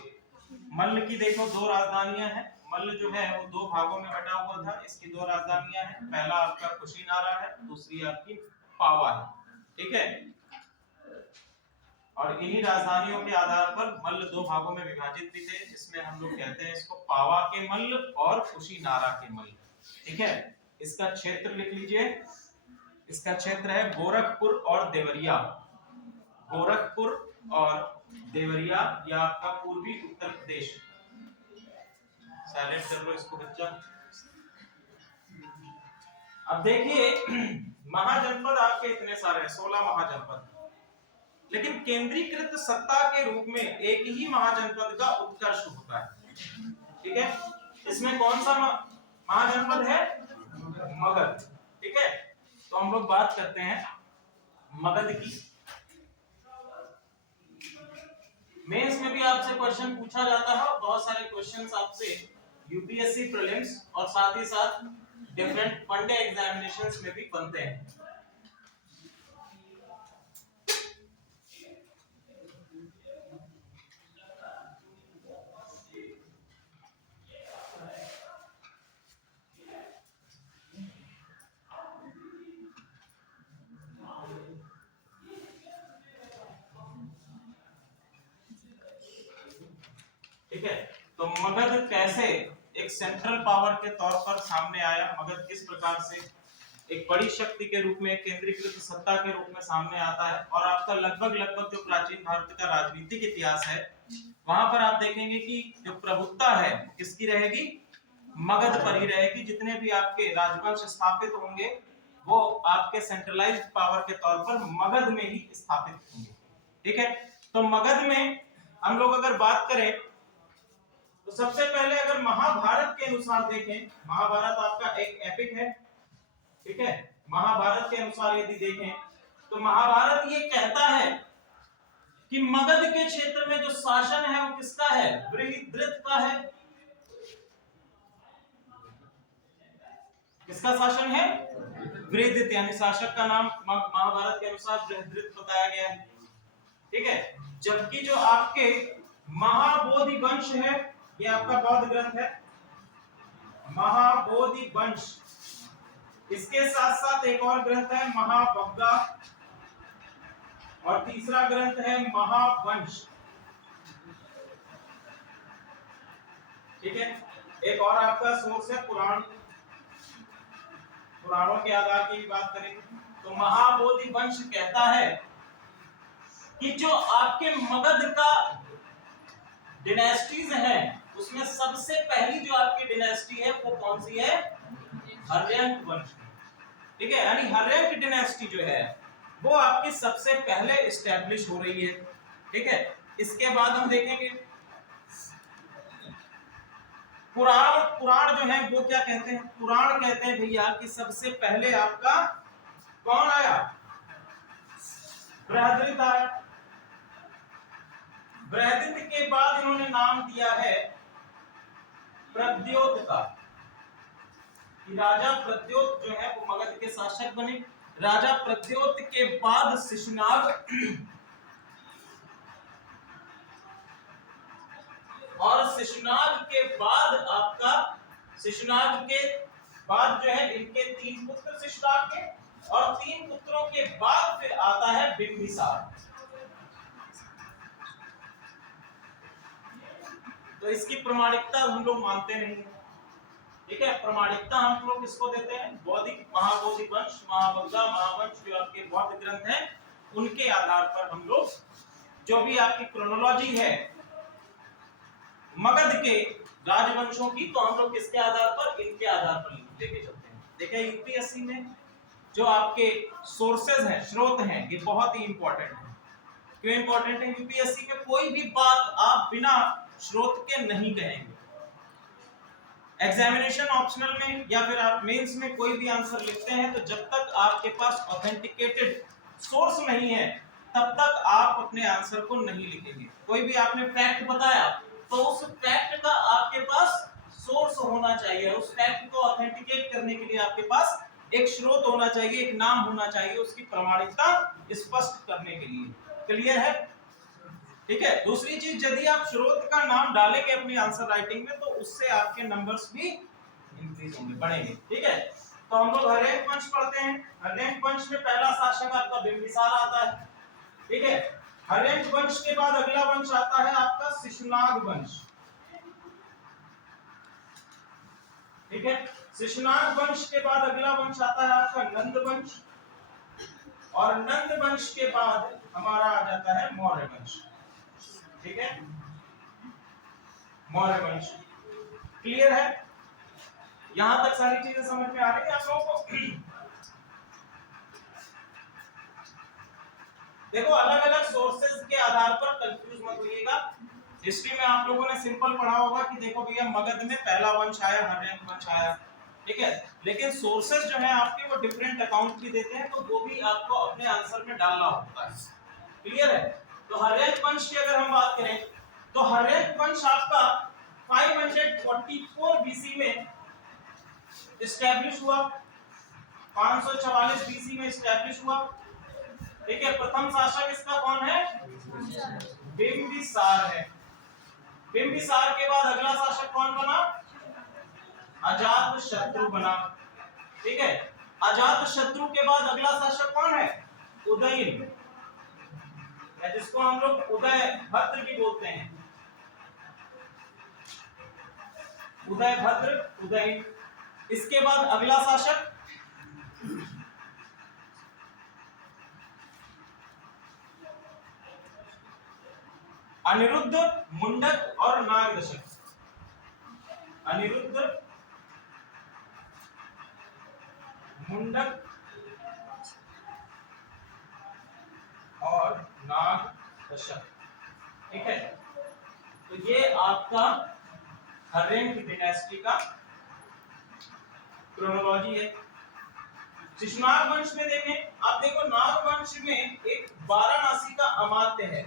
मल्ल की देखो 2 राजधानियां हैं। मल्ल जो है वो 2 भागों में बटा हुआ था। इसकी 2 राजधानियां हैं। पहला आपका कुशीनारा है, दूसरी आपकी पावा है। ठीक है, और इन्हीं राजधानियों के आधार पर मल्ल 2 भागों में विभाजित भी थे, जिसमें हम लोग कहते हैं इसको पावा के मल्ल और कुशीनारा के मल्ल। ठीक है, इसका क्षेत्र लिख लीजिए। इसका क्षेत्र है गोरखपुर और देवरिया। गोरखपुर और देवरिया, या आपका पूर्वी उत्तर प्रदेश। साइलेंट कर लो इसको बच्चा। अब देखिए महाजनपद आपके इतने सारे हैं, 16 महाजनपद, लेकिन केंद्रीकृत सत्ता के रूप में एक ही महाजनपद का उत्कर्ष होता है। ठीक है, इसमें कौन सा महाजनपद है? मगध। ठीक है, तो हम लोग बात करते हैं मगध की। मेंस में भी आपसे क्वेश्चन पूछा जाता है, और बहुत सारे क्वेश्चंस आपसे यूपीएससी प्रीलिम्स और साथ ही साथ डिफरेंट वनडे एग्जामिनेशंस में भी बनते हैं। ठीक है, तो मगध कैसे एक सेंट्रल पावर के तौर पर सामने आया, मगध किस प्रकार से एक बड़ी शक्ति के रूप में, केंद्रीकृत सत्ता के रूप में सामने आता है। और आपका लगभग जो प्राचीन भारत का राजनीतिक इतिहास है, वहां पर आप देखेंगे कि जो प्रभुत्ता है किसकी रहेगी? मगध पर ही रहेगी। जितने भी आपके राजवंश स्थापित होंगे वो आपके सेंट्रलाइज्ड पावर के तौर पर मगध में ही स्थापित होंगे। ठीक है, तो मगध में हम लोग अगर बात करें तो सबसे पहले अगर महाभारत के अनुसार देखें, महाभारत आपका एक एपिक है। ठीक है, महाभारत के अनुसार यदि देखें तो महाभारत ये कहता है कि मगध के क्षेत्र में जो शासन है वो किसका है? बृहद्रथ का है। किसका शासन है? बृहद्रथ, यानी शासक का नाम महाभारत के अनुसार बृहद्रथ बताया गया है। ठीक है, जबकि जो आपके महाबोधि वंश है, ये आपका बौद्ध ग्रंथ है महाबोधि वंश। इसके साथ साथ एक और ग्रंथ है महावग्गा, और तीसरा ग्रंथ है महावंश। ठीक है, एक और आपका सोर्स है पुराण पुराणों के आधार की बात करें तो महाबोधि वंश कहता है कि जो आपके मगध का डिनेस्टीज हैं उसमें सबसे पहली जो आपकी डिनेस्टी है वो कौन सी है? हर्यंक वंश। ठीक है, यानी हर्यंक डिनेस्टी जो है वो आपकी सबसे पहले एस्टैब्लिश हो रही है। ठीक है, इसके बाद हम देखेंगे पुराण जो है वो क्या कहते हैं? पुराण कहते हैं भैया कि सबसे पहले आपका कौन आया? बृहद्रथ आया। बृहद्रथ के बाद इन्होंने नाम दिया है प्रद्योत का, कि राजा प्रद्योत जो है वो मगध के शासक बने। राजा प्रद्योत के बाद शिशुनाग, और शिशुनाग के बाद आपका, शिशुनाग के बाद जो है इनके 3 पुत्र शिशुनाग के, और 3 पुत्रों के बाद फिर आता है बिंबिसार। तो इसकी प्रमाणिकता हम लोग मानते नहीं है। ठीक है, प्रमाणिकता हम लोग किसको देते हैं? बौद्धिक महाबोधि वंश, महावंशा, महावंश जो आपके बौद्ध ग्रंथ हैं उनके आधार पर हम लोग जो भी आपकी क्रोनोलॉजी है मगध के राजवंशों की, तो हम लोग किसके आधार पर? इनके आधार पर लेके चलते हैं। देखिए यूपीएससी में जो आपके सोर्सेज हैं, स्रोत हैं, ये बहुत ही इंपॉर्टेंट है। क्यों इंपॉर्टेंट है? यूपीएससी में कोई भी बात आप बिना स्रोत के नहीं कहेंगे। एग्जामिनेशन ऑप्शनल में या फिर आप मेंस में कोई भी आंसर लिखते हैं तो जब तक आपके पास ऑथेंटिकेटेड सोर्स नहीं है तब तक आप अपने आंसर को नहीं लिखेंगे। कोई भी आपने फैक्ट बताया तो उस फैक्ट का आपके पास सोर्स होना चाहिए, उस फैक्ट को ऑथेंटिकेट करने के लिए आपके पास एक स्रोत होना चाहिए, एक नाम होना चाहिए उसकी प्रमाणिकता स्पष्ट करने के लिए। क्लियर है? ठीक है। दूसरी चीज, यदि आप स्रोत का नाम डालेंगे अपनी आंसर राइटिंग में तो उससे आपके नंबर्स भी इंक्रीज होंगे, बढ़ेंगे। ठीक है, तो हम लोग हर्यंक वंश पढ़ते हैं। हर्यंक वंश में पहला शासक आपका बिंबिसार आता है। ठीक है, हर्यंक वंश के बाद अगला वंश आता है आपका शिशुनाग वंश। ठीक है, शिशुनाग वंश के बाद अगला वंश आता है आपका नंद वंश, और नंद वंश के बाद हमारा आ जाता है मौर्य वंश। ठीक है, मौर्य वंश। क्लियर है? यहां तक सारी चीजें समझ में आ रही है आप लोगों को? देखो, अलग अलग सोर्सेज के आधार पर कंफ्यूज मत होइएगा। हिस्ट्री में आप लोगों ने सिंपल पढ़ा होगा कि देखो भैया मगध में पहला वंश आया, हर्यंक वंश आया। ठीक है, लेकिन सोर्सेज जो है आपके वो डिफरेंट अकाउंट की देते हैं, तो वो भी आपको अपने आंसर में डालना होता है। क्लियर है? तो हर्यंक वंश की अगर हम बात करें तो हर्यंक वंश आपका 544 बीसी में एस्टैब्लिश हुआ, 544 बीसी में एस्टैब्लिश हुआ। ठीक है, प्रथम शासक इसका कौन है? बिंबिसार है। बिंबिसार के बाद अगला शासक कौन बना? अजातशत्रु बना। ठीक है, अजातशत्रु के बाद अगला शासक कौन है? उदयन, या जिसको हम लोग उदयभद्र भी बोलते हैं। उदयभद्र, उदयन। इसके बाद अगला शासक अनिरुद्ध, मुंडक और नागदशक। अनिरुद्ध, मुंडक और नागदशक। ठीक है, तो ये आपका हर्यंक डिनेस्टी का क्रोनोलॉजी है। शिशुनाग वंश में देखें, आप देखो नाग वंश में एक वाराणसी का अमात्य है,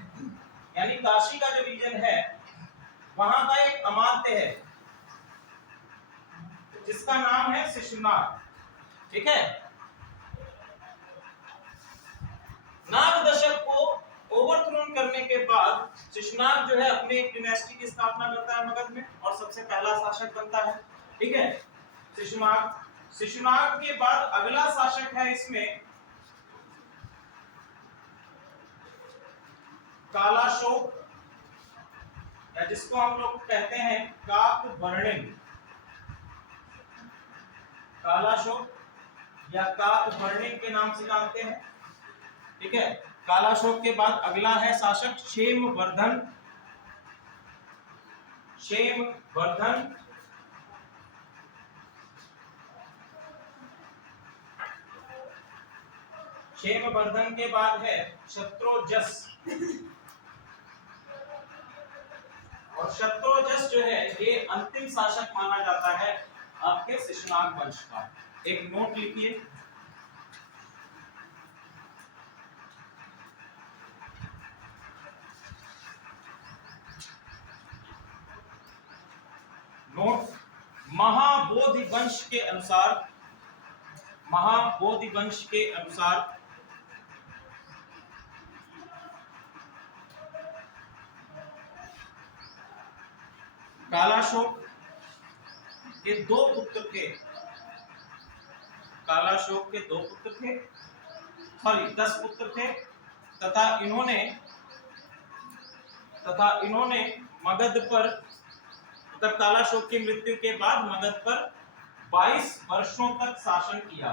यानी काशी का जो रीजन है वहां का एक अमात्य है जिसका नाम है शिशुनाग। ठीक है, नागदशक को ओवरथ्रोन करने के बाद शिशुनाग जो है अपने एक डिनेस्टी की स्थापना करता है मगध में और सबसे पहला शासक बनता है। ठीक है, शिशुनाग। शिशुनाग के बाद अगला शासक है इसमें कालाशोक, या जिसको हम लोग कहते हैं काकवर्णिन। कालाशोक, या काकभरणिक के नाम से जानते हैं। ठीक है, कालाशोक के बाद अगला है शासक क्षेमवर्धन। क्षेमवर्धन क्षेमवर्धन के बाद है शत्रुजस। और शत्रुजस जो है ये अंतिम शासक माना जाता है आपके शिशुनाग वंश का। एक नोट लिखिए, नोट, महाबोधि वंश के अनुसार, महाबोधि वंश के अनुसार कालाशोक के दो पुत्र थे। कालाशोक के दो पुत्र थे, सॉरी 10 पुत्र थे, तथा इन्होंने मगध पर, तब कालाशोक की मृत्यु के बाद मगध पर 22 वर्षों तक शासन किया।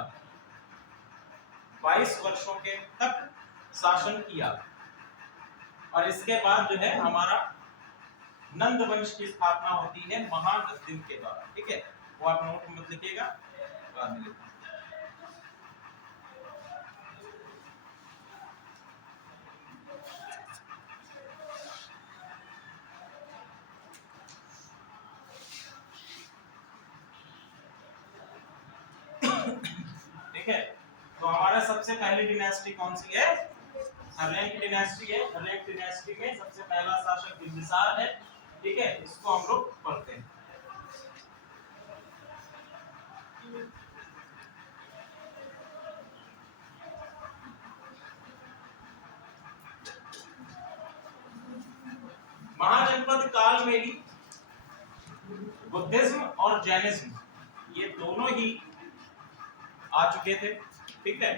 22 वर्षों के तक शासन किया। और इसके बाद जो है हमारा नंद वंश की स्थापना होती है महानंदन के द्वारा। ठीक है, वो आप नोट मत लिखिएगा, बाद में लिखना। ठीक है, तो हमारा सबसे पहली डिनेस्टी कौन सी है? हर्यंक डिनेस्टी है। हर्यंक डिनेस्टी में सबसे पहला शासक बिंबिसार है। ठीक है, इसको हम लोग पढ़ते हैं। महाजनपद काल में ही बुद्धिज्म और जैनिज्म ये दोनों ही आ चुके थे। ठीक है,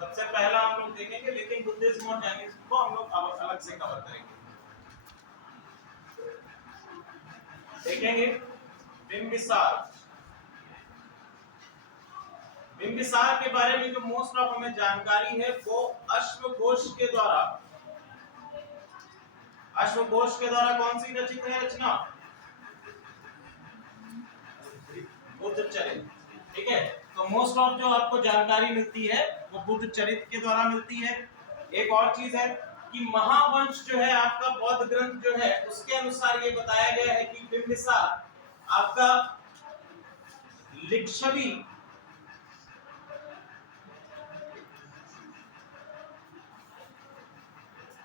सबसे पहला हम लोग देखेंगे, लेकिन बुद्धिज्म और जैनिज्म को हम लोग अब अलग से कवर करेंगे। देखेंगे बिंबिसार। बिंबिसार के बारे में जो मोस्ट ऑफ हमें जानकारी है वो अश्वघोष के द्वारा कौन सी रचित है रचना? बुद्ध चरित। ठीक है, तो मोस्ट ऑफ जो आपको जानकारी मिलती है वो बुद्ध चरित के द्वारा मिलती है। एक और चीज है कि महावंश जो है आपका बौद्ध ग्रंथ जो है उसके अनुसार ये बताया गया है कि बिंबिसार आपका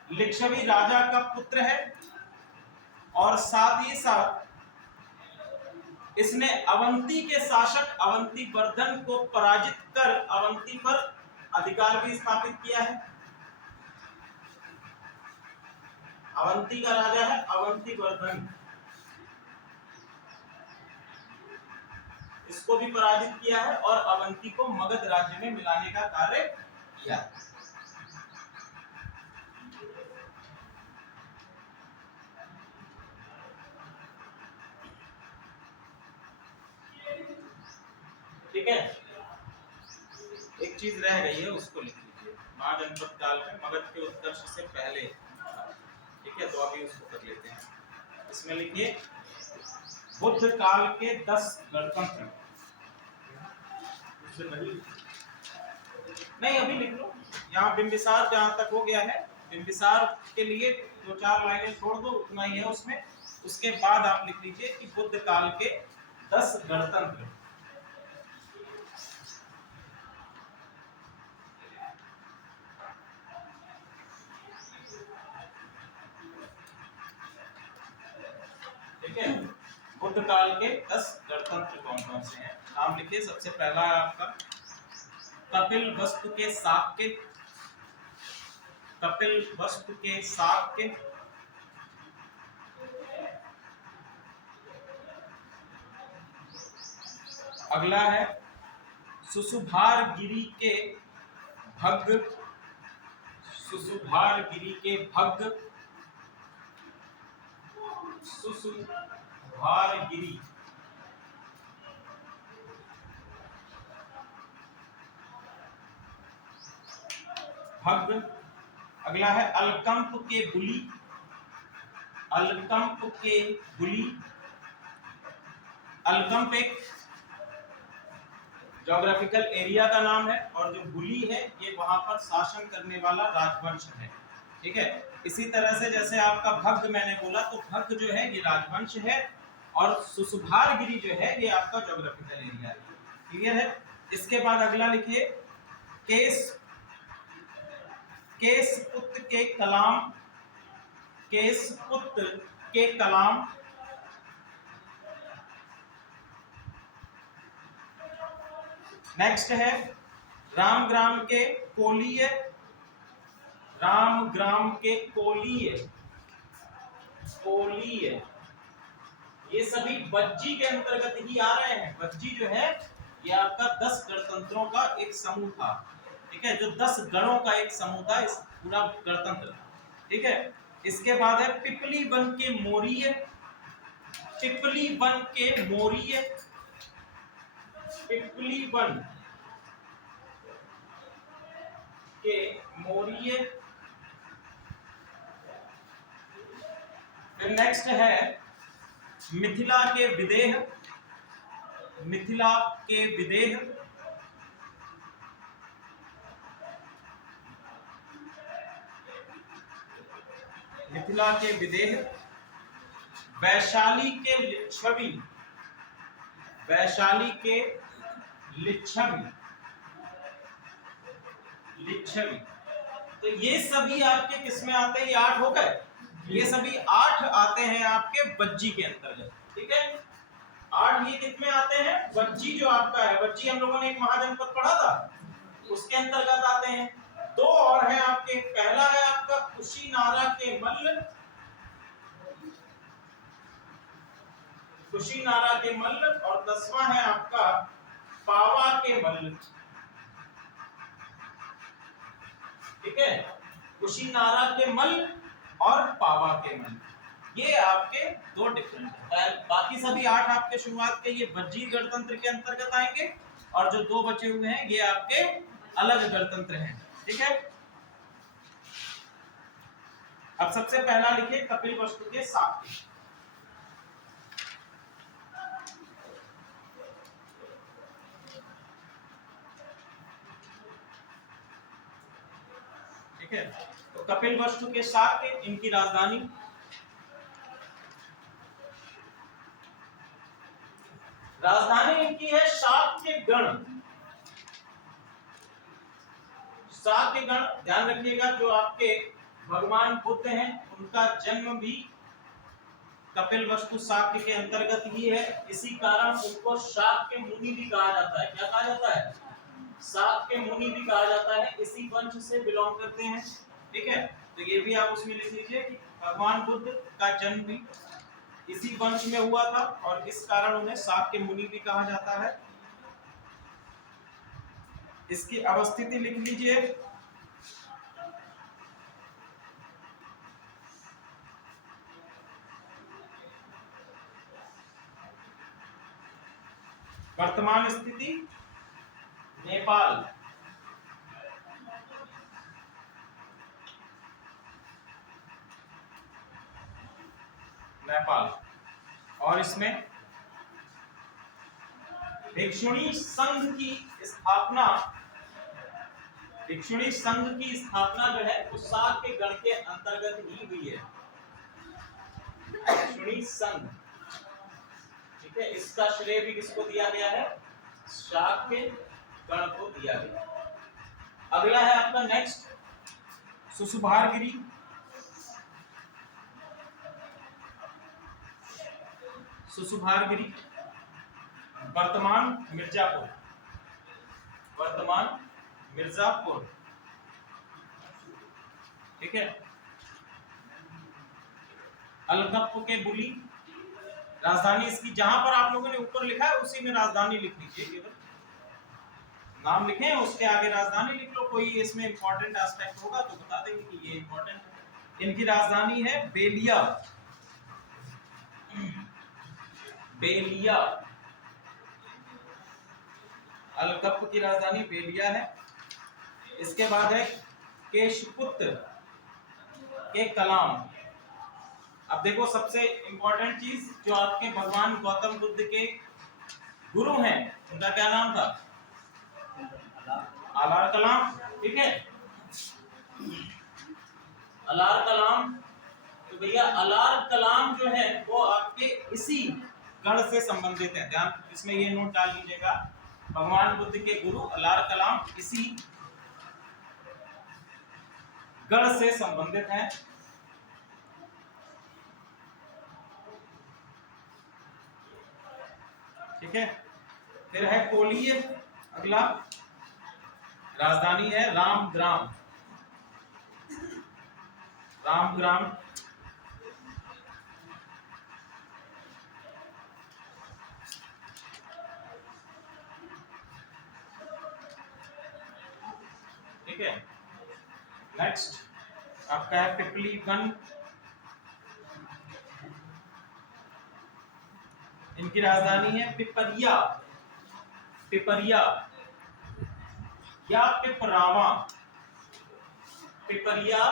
लिच्छवी राजा का पुत्र है, और साथ ही साथ इसने अवंती के शासक अवंतीवर्धन को पराजित कर अवंती पर अधिकार भी स्थापित किया है। अवंती का राजा है अवंतीवर्धन, इसको भी पराजित किया है और अवंती को मगध राज्य में मिलाने का कार्य किया है। ठीक है, एक चीज रह गई है उसको लिख लीजिए। महाजनपद काल में मगध के उत्कर्ष से पहले। ठीक है, तो अभी उसको कर लेते हैं। इसमें लिखिए बुद्ध काल के 10 गणतंत्र। नहीं अभी लिख लो, यहाँ बिंबिसार जहां तक हो गया है, बिंबिसार के लिए 2-4 लाइनें छोड़ दो, उतना ही है उसमें। उसके बाद आप लिख लीजिए कि बुद्ध काल के 10 गणतंत्र। ठीक है, बुद्ध काल के 10 गणतंत्र कौन कौन से हैं? नाम लिखिए। सबसे पहला है आपका कपिल वस्तु के शाक्य। कपिल वस्तु के शाक्य। अगला है सुसुभारगिरी के भग्ग। सुसुभारगिरी के भग्ग। सुसुभारगिरी भग्ग। अगला है अलकंप के बुली, अलकंप के बुली। अलकंप एक ज्योग्राफिकल एरिया का नाम है और जो बुली है ये वहां पर शासन करने वाला राजवंश है। ठीक है, इसी तरह से जैसे आपका भग्ग मैंने बोला, तो भग्ग जो है ये राजवंश है और सुसुभारगिरी जो है ये आपका ज्योग्राफिकल एरिया है। क्लियर है? इसके बाद अगला लिखिए केसपुत्र के कलाम, केसपुत्र के कलाम। नेक्स्ट है रामग्राम के कोलीय, रामग्राम के कोलीय, कोलीय। ये सभी बज्जी के अंतर्गत ही आ रहे हैं। बज्जी जो है ये आपका 10 गणतंत्रों का एक समूह था। ठीक है, जो 10 गणों का एक समूह था इस पूरा गणतंत्र। ठीक है, इसके बाद है पिपली वन के मोरीय, पिपली वन के मोरीय, पिपली वन के मोरीय। फिर नेक्स्ट है मिथिला के विदेह, मिथिला के विदेह। मिथिला के विदेह। वैशाली के लिच्छवी, वैशाली के लिच्छवी, लिच्छवी। तो ये सभी आपके किसमें आते हैं? ये 8 हो गए। ये सभी 8 आते हैं आपके बज्जी के अंतर्गत। ठीक है, 8 ये कितने आते हैं? बज्जी जो आपका है, बज्जी हम लोगों ने एक महाजनपद पढ़ा था, उसके अंतर्गत आते हैं। 2 और हैं आपके। पहला है आपका कुशीनारा के मल्ल, कुशीनारा के मल्ल, और 10वां है आपका पावा के मल्ल। ठीक है, कुशीनारा के मल्ल और पावा के मल्ल, ये आपके 2 डिफरेंट है। बाकी सभी 8 आपके शुरुआत के ये बज्जी गणतंत्र के अंतर्गत आएंगे और जो 2 बचे हुए हैं ये आपके अलग गणतंत्र हैं। ठीक है, अब सबसे पहला लिखिए कपिलवस्तु के शाक्य। ठीक है, तो कपिलवस्तु के शाक्य, इनकी राजधानी इनकी है शाक्यगण। शाक्यगण, ध्यान रखिएगा, जो आपके भगवान बुद्ध हैं उनका जन्म भी कपिलवस्तु शाक्य के अंतर्गत ही है। इसी कारण उनको शाक्य मुनि भी कहा जाता है। क्या कहा जाता है? शाक्य मुनि भी कहा जाता है, इसी वंश से बिलोंग करते हैं। ठीक है, तो ये भी आप उसमें लिख लीजिए कि भगवान बुद्ध का जन्म भी इसी वंश में हुआ था और इस कारण उन्हें शाक्य मुनि भी कहा जाता है। इसकी अवस्थिति लिख लीजिए। वर्तमान स्थिति नेपाल, नेपाल। और इसमें भिक्षुणी संघ की स्थापना, भिक्षुणी संघ की स्थापना जो है वो शाक्य गण के अंतर्गत ही हुई है। भिक्षुणी संघ। ठीक है, इसका श्रेय भी किसको दिया गया है? शाक्य गण को दिया गया। अगला है आपका नेक्स्ट सुसुभारगिरी। सुसुभारगिरी वर्तमान मिर्जापुर, वर्तमान मिर्जापुर। ठीक है, अलकप के बुली, राजधानी इसकी जहां पर आप लोगों ने ऊपर लिखा है उसी में राजधानी लिख लीजिए। केवल नाम लिखें, उसके आगे राजधानी लिख लो। कोई इसमें इंपॉर्टेंट एस्पेक्ट होगा तो बता देंगे कि ये इंपॉर्टेंट है। इनकी राजधानी है बेलिया, बेलिया। अलकप की राजधानी बेलिया है। इसके बाद है केशपुत्र के कलाम। अब देखो सबसे इंपॉर्टेंट चीज, जो आपके भगवान गौतम बुद्ध के गुरु हैं उनका क्या नाम था? अलार कलाम। ठीक है, अलार कलाम। तो भैया अलार कलाम जो है वो आपके इसी गण से संबंधित है। ध्यान इसमें ये नोट डाल लीजिएगा, भगवान बुद्ध के गुरु अलार कलाम इसी गण से संबंधित है। ठीक है, फिर है कोलीय, अगला राजधानी है रामग्राम। रामग्राम। ठीक है, नेक्स्ट आपका है पिपली वन। इनकी राजधानी है पिपरिया। पिपरिया या पिपरावा। पिपरिया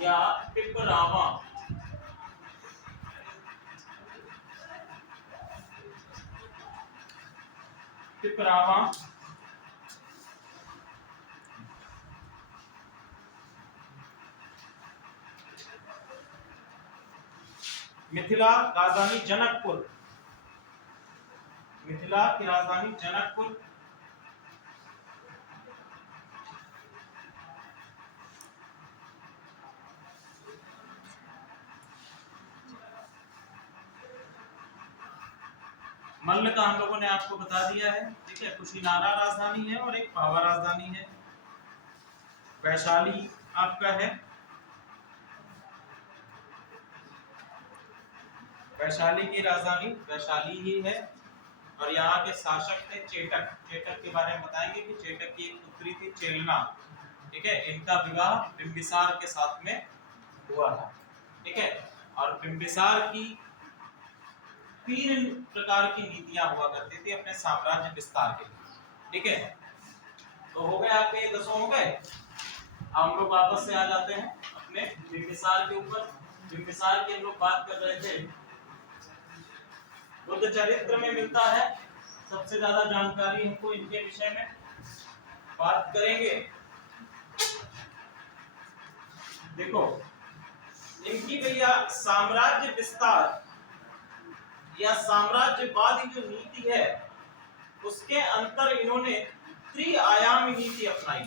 या पिपरावा। पिपरावा। मिथिला राजधानी जनकपुर। मिथिला की राजधानी जनकपुर। मल्ल का हम लोगों ने आपको बता दिया है। ठीक है, कुशीनारा राजधानी है और एक पावा राजधानी है। वैशाली आपका है, वैशाली की राजधानी वैशाली ही है। और यहाँ के शासक थे चेटक। चेटक के बारे में बताएंगे कि चेटक की एक पुत्री थी चेलना। ठीक है, इनका विवाह बिंबिसार के साथ में हुआ था। ठीक है, और बिंबिसार की 3 प्रकार की नीतियां हुआ करती थी अपने साम्राज्य विस्तार के लिए। ठीक है, तो हो गए आपके 10 हो गए। हम लोग वापस से आ जाते हैं अपने बिंबिसार के ऊपर। बिंबिसार की हम लोग बात कर रहे थे, बुद्ध चरित्र में मिलता है सबसे ज्यादा जानकारी हमको इनके विषय में। बात करेंगे, देखो इनकी भैया साम्राज्य विस्तार या साम्राज्यवादी जो नीति है उसके अंतर इन्होंने त्रिआयामी नीति अपनाई।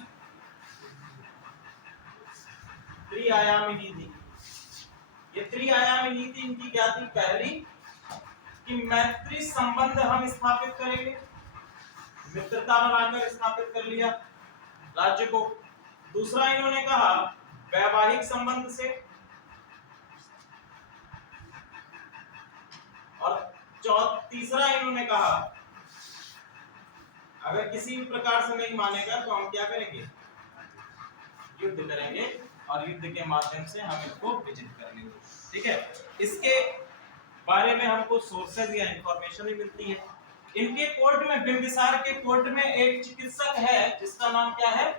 त्रिआयामी नीति, ये त्रिआयामी नीति इनकी क्या थी? पहली कि मैत्री संबंध हम स्थापित करेंगे, मित्रता बनाकर स्थापित कर लिया राज्य को। दूसरा इन्होंने कहा वैवाहिक संबंध से, और तीसरा इन्होंने कहा अगर किसी भी प्रकार से नहीं मानेगा तो हम क्या करेंगे? युद्ध करेंगे, और युद्ध के माध्यम से हम इनको विजित कर लेंगे। ठीक है, इसके बारे में हमको सोर्सेज या इंफॉर्मेशन भी मिलती है। इनके कोर्ट में, बिंबिसार के कोर्ट में एक चिकित्सक है जिसका नाम क्या है?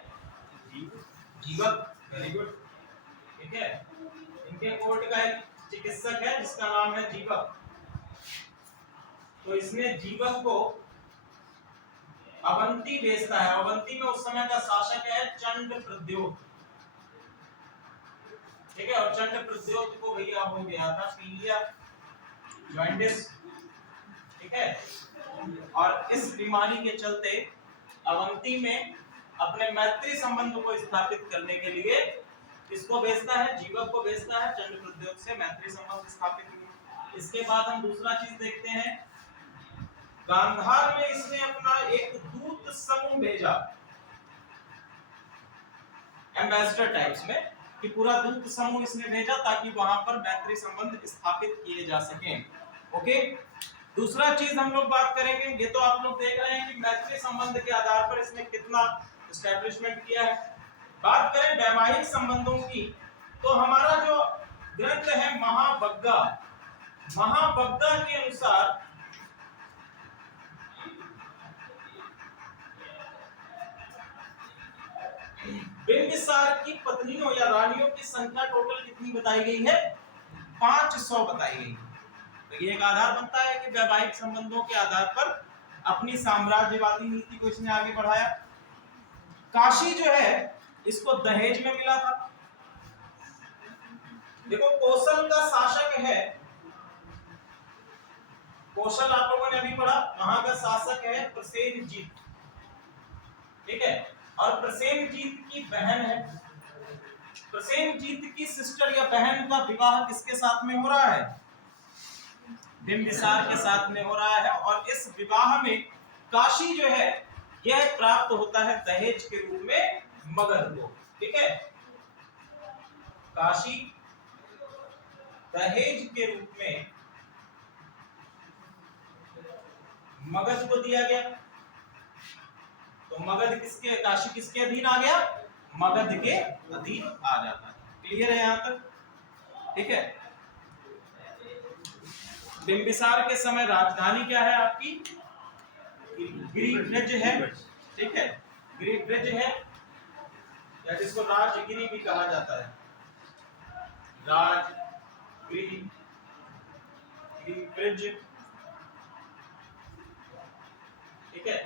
जीवक। Very good. ठीक है, इनके कोर्ट का एक चिकित्सक है जिसका नाम है जीवक। तो इसने जीवक को अवंती भेजता है। अवंती में उस समय का शासक है चंड प्रद्योत। ठीक है, और चंड प्रद्योत को भैया हो गया था पीलिया जॉइंटिस। ठीक है, और इस बीमारी के चलते अवंती में अपने मैत्री संबंध को स्थापित करने के लिए इसको भेजता है, जीवक को भेजता है, चंड प्रद्योत से मैत्री संबंध स्थापित हुए। इसके बाद हम दूसरा चीज देखते हैं, गांधार में इसने अपना एक दूत समूह भेजा, एम्बेसडर टाइप्स में, कि पूरा दूत समूह इसने भेजा ताकि वहां पर मैत्री संबंध स्थापित किए जा सकें। ओके, दूसरा चीज हम लोग बात करेंगे, ये तो आप लोग देख रहे हैं कि मैत्री संबंध के आधार पर इसने कितना एस्टैब्लिशमेंट किया है। बात करें वैवाहिक संबंधों की, तो हमारा जो ग्रंथ है महावग्गा, महावग्गा के अनुसार बिंबिसार की पत्नियों या रानियों की संख्या टोटल कितनी बताई गई है? 500 बताई गई है। तो ये एक आधार बनता है कि वैवाहिक संबंधों के आधार पर अपनी साम्राज्यवादी नीति को इसने आगे बढ़ाया। काशी जो है इसको दहेज में मिला था। देखो कौशल का शासक है, कौशल आप लोगों ने अभी पढ़ा, वहां का शासक है प्रसेनजीत, ठीक है, और प्रसेनजीत की बहन है। प्रसेनजीत की सिस्टर या बहन का विवाह किसके साथ में हो रहा है? बिंबिसार के साथ में हो रहा है। और इस विवाह में काशी जो है यह प्राप्त होता है दहेज के रूप में मगध को, ठीक है। काशी दहेज के रूप में मगध को दिया गया। तो मगध किसके, काशी किसके अधीन आ गया? मगध के अधीन आ जाता है। क्लियर है यहां तक? ठीक है। बिंबिसार के समय राजधानी क्या है आपकी? गिरिब्रज है, ठीक है, गिरिब्रज है, या जिसको राजगिरी भी कहा जाता है, राजगिरी, गिरिब्रज, ठीक है।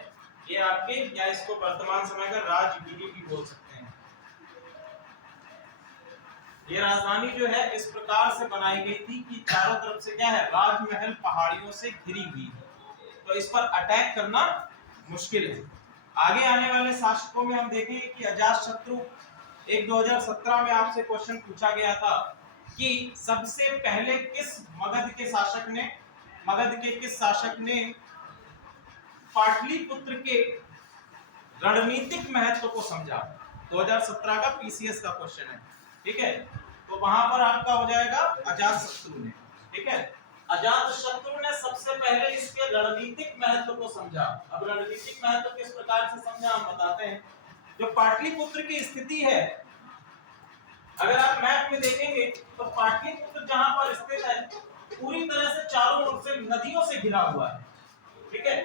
ये आपके, या इसको वर्तमान समय का राजगिरी भी बोल सकते हैं। ये राजधानी जो है इस प्रकार से बनाई गई थी कि चारों तरफ से क्या है, राजमहल पहाड़ियों से घिरी हुई है, तो इस पर अटैक करना मुश्किल है। आगे आने वाले शासकों में हम देखेंगे कि अजातशत्रु, एक 2017 में आपसे क्वेश्चन पूछा गया था कि सबसे पहले किस मगध के शासक ने, मगध के किस शासक ने पाटलिपुत्र के रणनीतिक महत्व को समझा। 2017 का पीसीएस का क्वेश्चन है, ठीक है। तो वहां पर आपका हो जाएगा अजातशत्रु ने, ठीक है। अजातशत्रु ने सबसे पहले इसके रणनीतिक महत्व को समझा। अब रणनीतिक महत्व किस प्रकार से समझा हम बताते हैं। जो पाटलिपुत्र की स्थिति है, अगर आप मैप में देखेंगे तो पाटलिपुत्र जहां पर स्थित है पूरी तरह से चारों ओर से नदियों से घिरा हुआ है, ठीक है।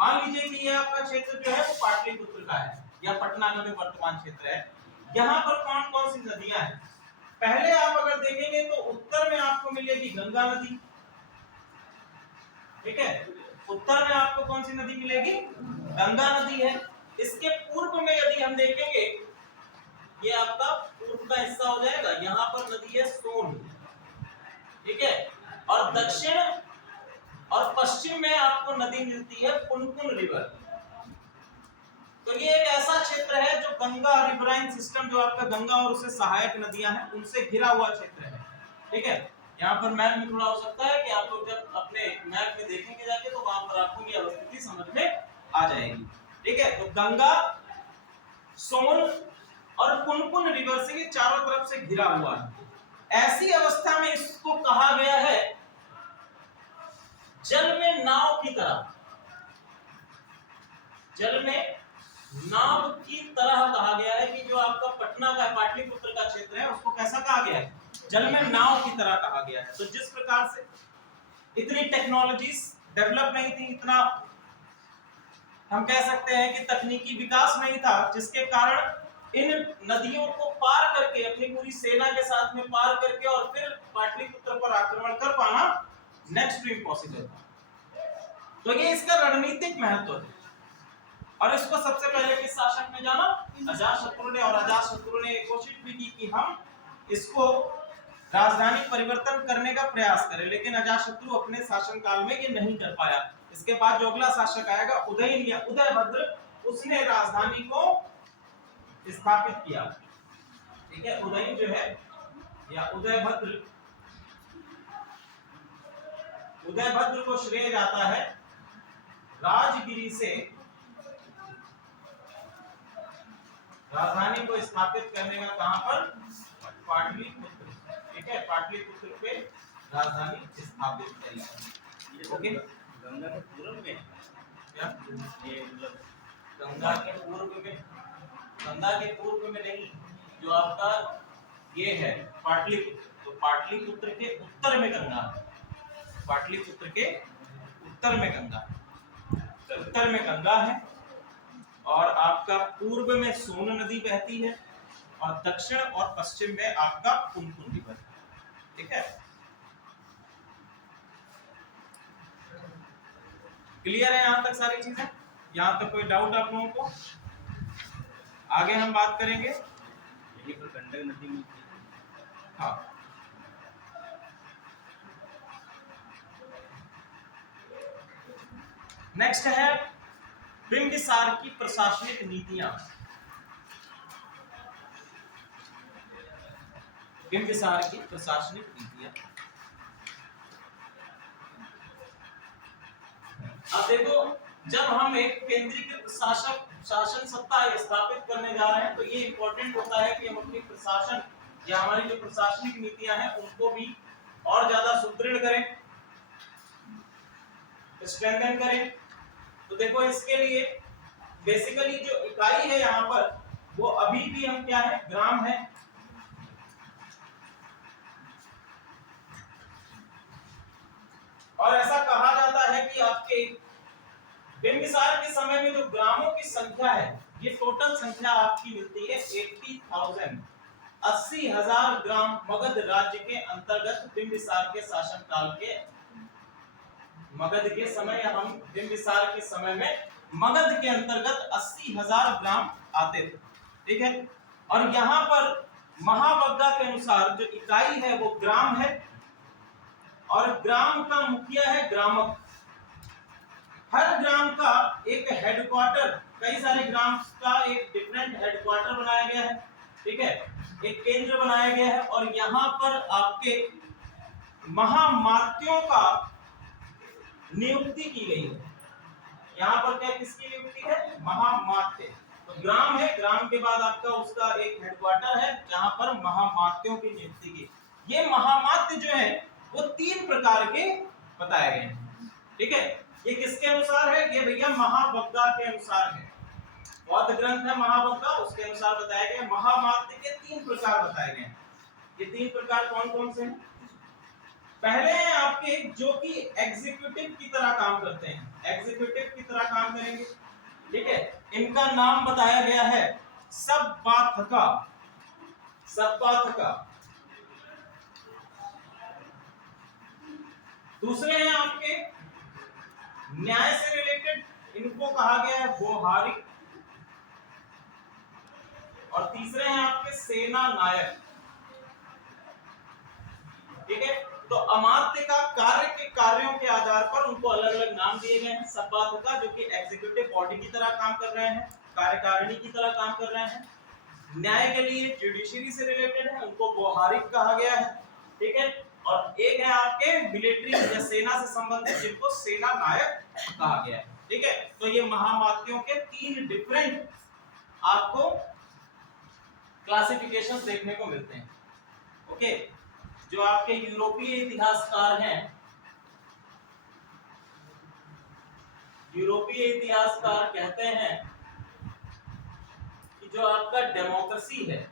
मान लीजिए कि ये आपका क्षेत्र जो है वो पाटलिपुत्र का है या पटना का जो वर्तमान क्षेत्र है। यहाँ पर कौन कौन सी नदियां हैं? पहले आप अगर देखेंगे तो उत्तर में आपको मिलेगी गंगा नदी, ठीक है। उत्तर में आपको कौन सी नदी मिलेगी? गंगा नदी है। इसके पूर्व में यदि हम देखेंगे, ये आपका पूर्व का हिस्सा हो जाएगा, यहाँ पर नदी है सोन, ठीक है। और दक्षिण और पश्चिम में आपको नदी मिलती है पुनपुन रिवर। तो ये एक ऐसा क्षेत्र है जो गंगा रिवराइन सिस्टम, जो आपका गंगा और उससे सहायक नदियां हैं, उनसे घिरा हुआ क्षेत्र है, ठीक है। यहाँ पर मैप में थोड़ा हो सकता है कि आप लोग जब अपने मैप में देखेंगे जाके तो वहां पर आपको ये स्थिति समझ में आ जाएगी, ठीक है। तो गंगा, सोन और पुनपुन रिवर से ये चारों तरफ से घिरा हुआ है। ऐसी अवस्था में इसको कहा गया है जल में नाव की तरह, जल में नाव की तरह कहा गया है कि जो आपका पटना का पाटलिपुत्र का क्षेत्र है उसको कैसा कहा गया है? जल में नाव की तरह कहा गया है। तो जिस प्रकार से इतनी टेक्नोलॉजीज डेवलप नहीं थी, इतना हम कह सकते हैं कि तकनीकी विकास नहीं था, जिसके कारण इन नदियों को पार करके अपनी पूरी सेना के साथ में पार करके और फिर पाटलिपुत्र पर आक्रमण कर पाना नेक्स्ट टू इम्पॉसिबल था। तो ये इसका रणनीतिक महत्व है। और इसको सबसे पहले किस शासक ने जाना? अजातशत्रु ने। और अजातशत्रु ने कोशिश भी की कि हम इसको राजधानी परिवर्तन करने का प्रयास करें, लेकिन अजातशत्रु अपने शासनकाल में ये नहीं कर पाया। इसके बाद जो अगला शासक आएगा उदयन या उदयभद्र, उसने राजधानी को स्थापित किया, ठीक है। उदयन जो है या उदयभद्र, उदयभद्र को श्रेय जाता है राजगिरी से राजधानी को स्थापित करने का। कहां पर? पाटलिपुत्र, ठीक है। पाटलिपुत्र पे राजधानी स्थापित करी। ओके। गंगा के पूर्व में क्या ये मतलब गंगा के पूर्व में? गंगा के पूर्व में नहीं, जो आपका ये है पाटलिपुत्र, तो पाटलिपुत्र के उत्तर में गंगा है। पाटलिपुत्र के उत्तर में गंगा है, उत्तर में गंगा है। और आपका पूर्व में सोन नदी बहती है, और दक्षिण और पश्चिम में आपका पुनपुन रिवर। ठीक है, क्लियर है यहां तक सारी चीजें? यहां तक कोई डाउट आप लोगों को? आगे हम बात करेंगे। यहीं पर गंडक नदी मिलती है। हाँ, नेक्स्ट है बिंबिसार की प्रशासनिक नीतियां। बिंबिसार की प्रशासनिक नीतियां, अब देखो, जब हम एक केंद्रीकृत शासन सत्ता स्थापित करने जा रहे हैं तो ये इंपॉर्टेंट होता है कि हम अपनी प्रशासन या हमारी जो प्रशासनिक नीतियां हैं उनको भी और ज्यादा सुदृढ़ करें, स्ट्रेंथन करें। तो देखो, इसके लिए बेसिकली जो इकाई है यहाँ पर वो अभी भी हम क्या है, ग्राम है। और ऐसा कहा जाता है कि आपके बिंबिसार के समय में जो ग्रामों की संख्या है, ये टोटल संख्या आपकी मिलती है 80,000, 80,000 ग्राम मगध राज्य के अंतर्गत बिंबिसार के शासनकाल के, मगध के समय या हम बिंबिसार के समय में मगध के अंतर्गत 80,000 ग्राम आते थे। ठीक है, और यहाँ पर महावग्गा के अनुसार जो इकाई है वो ग्राम है और ग्राम का मुखिया है ग्रामक। हर ग्राम का एक हेडक्वार्टर, कई सारे ग्राम का एक डिफरेंट हेडक्वार्टर बनाया गया है। ठीक है, एक केंद्र बनाया गया है और यहाँ पर आपके महामात्यों का नियुक्ति की गई है। यहाँ पर क्या किसकी नियुक्ति है, महामात्य। तो ग्राम है, ग्राम के बाद आपका उसका एक हेडक्वार्टर है जहाँ पर महामात्यों की नियुक्ति की। ये महामात्य जो है वो 3 प्रकार के बताए गए हैं। ठीक है, ये किसके अनुसार है, ये भैया महावग्गा के अनुसार है। बौद्ध ग्रंथ है महावग्गा, उसके अनुसार बताया गया। महामात्य के 3 प्रकार बताए गए हैं। ये 3 प्रकार कौन कौन से हैं? पहले हैं आपके जो कि एग्जीक्यूटिव की तरह काम करते हैं, एग्जीक्यूटिव की तरह काम करेंगे। ठीक है, इनका नाम बताया गया है सब्बाथका। सब्बाथका। दूसरे हैं आपके न्याय से रिलेटेड, इनको कहा गया है व्यवहारिक। और तीसरे हैं आपके सेना नायक। ठीक है, तो अमात्य का कार्य के कार्यों के आधार पर उनको अलग अलग नाम दिए गए हैं। सब्बाथका जो कि एग्जीक्यूटिव बॉडी की तरह काम कर रहे हैं, कार्यकारिणी की तरह काम कर रहे हैं। न्याय के लिए जुडिशरी से रिलेटेड है, उनको व्यवहारिक कहा गया है। ठीक है, और एक है आपके मिलिट्री या सेना से संबंधित, जिनको सेना नायक कहा गया है। ठीक है, तो ये महामात्यों के 3 डिफरेंट आपको क्लासिफिकेशंस देखने को मिलते हैं। ओके, जो आपके यूरोपीय इतिहासकार हैं, यूरोपीय इतिहासकार कहते हैं कि जो आपका डेमोक्रेसी है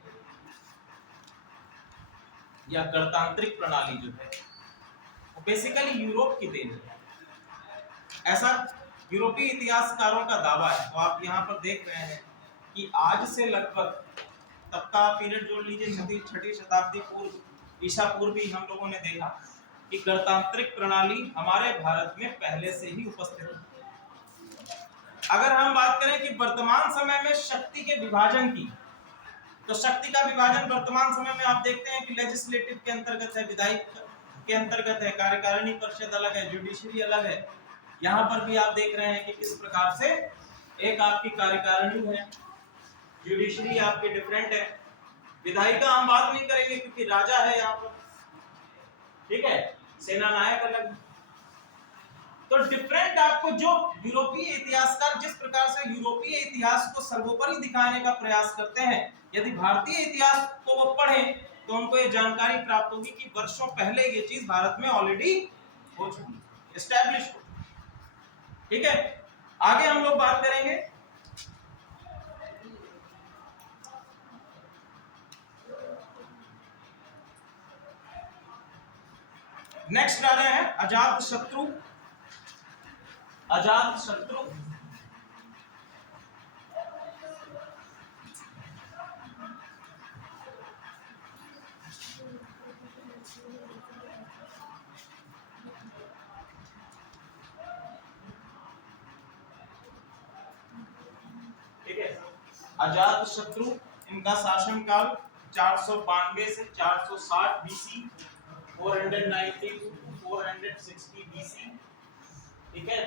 या गणतांत्रिक प्रणाली जो है वो बेसिकली यूरोप की देन है, ऐसा यूरोपीय इतिहासकारों का दावा है। तो आप यहाँ पर देख रहे हैं कि आज से लगभग, तब का पीरियड जोड़ लीजिए, 6वीं शताब्दी पूर्व ईसा पूर्व भी हम लोगों ने देखा कि गणतांत्रिक प्रणाली हमारे भारत में पहले से ही उपस्थित है। अगर हम बात करें कि वर्तमान समय में शक्ति के विभाजन की, तो शक्ति का विभाजन वर्तमान समय में आप देखते हैं कि लेजिस्लेटिव के अंतर्गत है, विधायिक के अंतर्गत है, कार्यकारिणी परिषद अलग है, जुडिशरी अलग है। यहाँ पर भी आप देख रहे हैं कि किस प्रकार से एक आपकी कार्यकारिणी है, जुडिशरी आपकी डिफरेंट है, विधायिका हम बात नहीं करेंगे क्योंकि राजा है यहाँ पर। ठीक है, सेना नायक अलग। तो डिफरेंट आपको जो यूरोपीय इतिहासकार जिस प्रकार से यूरोपीय इतिहास को सर्वोपरि दिखाने का प्रयास करते हैं, यदि भारतीय इतिहास को वो पढ़ें तो उनको ये जानकारी प्राप्त होगी कि वर्षों पहले ये चीज भारत में ऑलरेडी हो चुकी है, एस्टैब्लिश हो। ठीक है, आगे हम लोग बात करेंगे नेक्स्ट राजा है अजातशत्रु। अजातशत्रु अजात शत्रु, इनका शासनकाल 492 से 460 बीसी, 490 to 460 बीसी। ठीक है,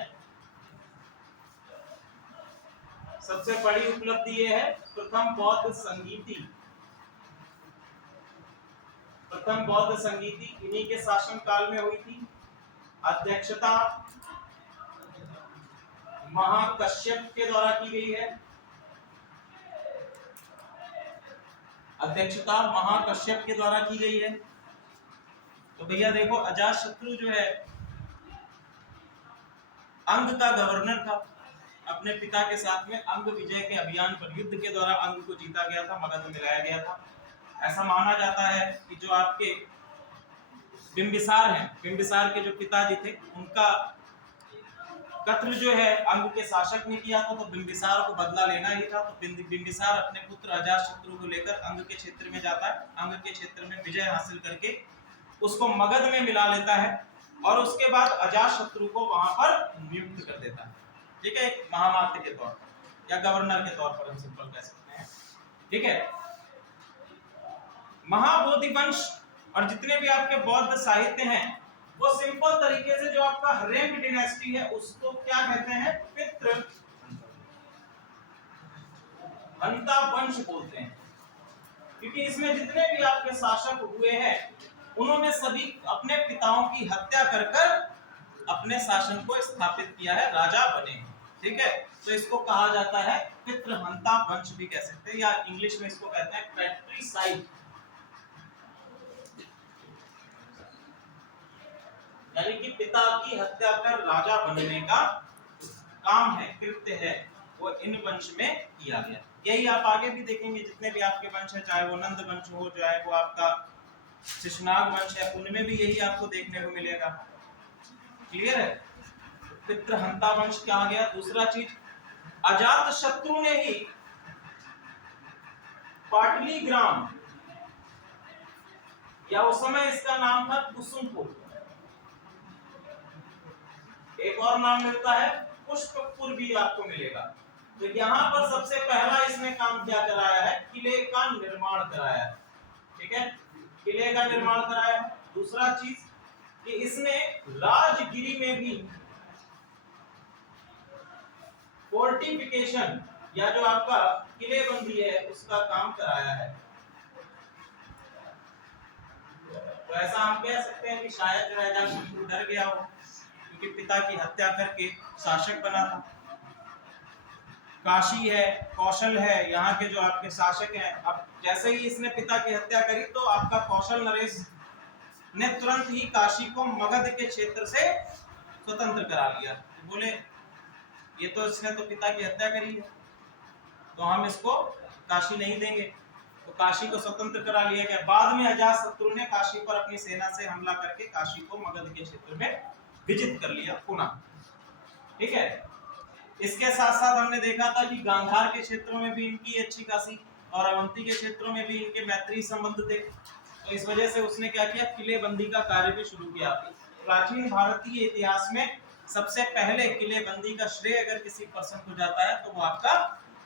सबसे बड़ी उपलब्धि ये है प्रथम बौद्ध संगीति। प्रथम बौद्ध संगीति इन्हीं के शासनकाल में हुई थी। अध्यक्षता महाकश्यप के द्वारा की गई है। अध्यक्षता महाकश्यप के द्वारा की गई है। तो भैया देखो, अजातशत्रु जो है अंग का गवर्नर था। अपने पिता के साथ में अंग विजय के अभियान पर युद्ध के द्वारा अंग को जीता गया था, मगध में लाया गया था। ऐसा माना जाता है कि जो आपके बिंबिसार हैं, बिंबिसार के जो पिताजी थे, उनका कत्ल जो है अंग के शासक ने किया था, तो बिंबिसार को बदला लेना ही था। तो बिंबिसार अपने पुत्र अजातशत्रु को लेकर अंग के क्षेत्र में जाता है, अंग के क्षेत्र में विजय हासिल करके उसको मगध में मिला लेता है और उसके बाद अजातशत्रु को वहां पर नियुक्त कर देता है। ठीक है, एक महामात्य के तौर पर या गवर्नर के तौर पर हम सिंपल कह सकते हैं। ठीक है, महाबोधि वंश और जितने भी आपके बौद्ध साहित्य हैं वो सिंपल तरीके से जो आपका हर्यंक डिनेस्टी है उसको क्या कहते हैं, पितृ हंता वंश बोलते हैं। क्योंकि इसमें जितने भी आपके शासक हुए हैं उन्होंने सभी अपने पिताओं की हत्या कर कर अपने शासन को स्थापित किया है, राजा बने। ठीक है, तो इसको कहा जाता है पितृहंता वंश भी कह सकते हैं, या इंग्लिश में इसको कहते हैं पैट्रिसाइड। यानी कि पिता की हत्या कर राजा बनने का काम है, कृत्य है, वो इन वंश में किया गया। यही आप आगे भी देखेंगे, जितने भी आपके वंश है, चाहे वो नंद वंश हो, चाहे वो आपका शिशुनाग वंश है, उनमें भी यही आपको देखने को मिलेगा। क्लियर है, पितृहंता वंश क्या आ गया। दूसरा चीज, अजातशत्रु ने ही पाटलीग्राम, या उस समय इसका नाम था कुसुमपुर, एक और नाम मिलता है पुष्पपुर भी आपको मिलेगा। तो यहाँ पर सबसे पहला इसने काम क्या कराया है, किले का निर्माण कराया है। ठीक है, किले का निर्माण कराया है। दूसरा चीज कि इसने राजगिरी में भी फोर्टिफिकेशन या जो आपका किलेबंदी है उसका काम कराया है। तो ऐसा हम कह सकते हैं कि शायद जो है अजातशत्रु डर गया हो, क्योंकि पिता की हत्या करके शासक बना था। काशी है, कौशल है, यहाँ के जो आपके शासक हैं, अब जैसे ही इसने पिता की हत्या करी तो आपका कौशल नरेश ने तुरंत ही काशी को मगध के क्षेत्र से स्वतंत्र करा लिया। बोले ये तो इसने तो पिता की हत्या करी है, तो हम इसको काशी नहीं देंगे, तो काशी को स्वतंत्र करा लिया गया। बाद में अजातशत्रु ने काशी पर अपनी सेना से हमला करके काशी को मगध के क्षेत्र में विजित कर लिया पुनः। ठीक है, इसके साथ साथ हमने देखा था कि गांधार के क्षेत्रों में भी इनकी अच्छी खासी और अवंती के क्षेत्रों में भी इनके मैत्री संबंध थे। तो इस वजह से उसने क्या किया, किलेबंदी का कार्य भी शुरू किया। प्राचीन भारतीय इतिहास में सबसे पहले किलेबंदी का श्रेय अगर किसी पर्सन को जाता है तो वो आपका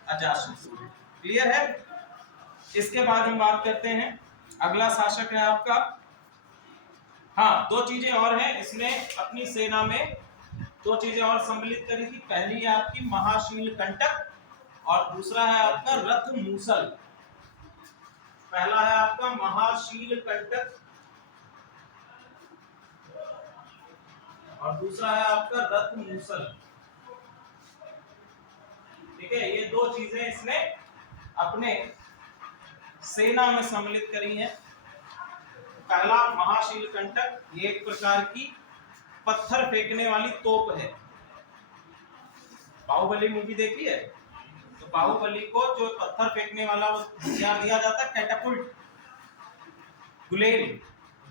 अजातशत्रु है। क्लियर है। इसके बाद हम बात करते हैं, अगला शासक है आपका, हाँ दो चीजें और हैं इसने अपनी सेना में, दो चीजें और सम्मिलित करी थी। पहली है आपकी महाशील कंटक और दूसरा है आपका रथ मूसल। पहला है आपका महाशील कंटक और दूसरा है आपका रथ मूसल। ठीक है, ये दो चीजें इसने अपने सेना में सम्मिलित करी हैं। पहला महाशील कंटक, ये एक प्रकार की पत्थर फेंकने वाली तोप है। बाहुबली मूवी देखी है, तो बाहुबली को जो पत्थर फेंकने वाला वो हथियार दिया जाता है कैटापुल्ट, गुलेल,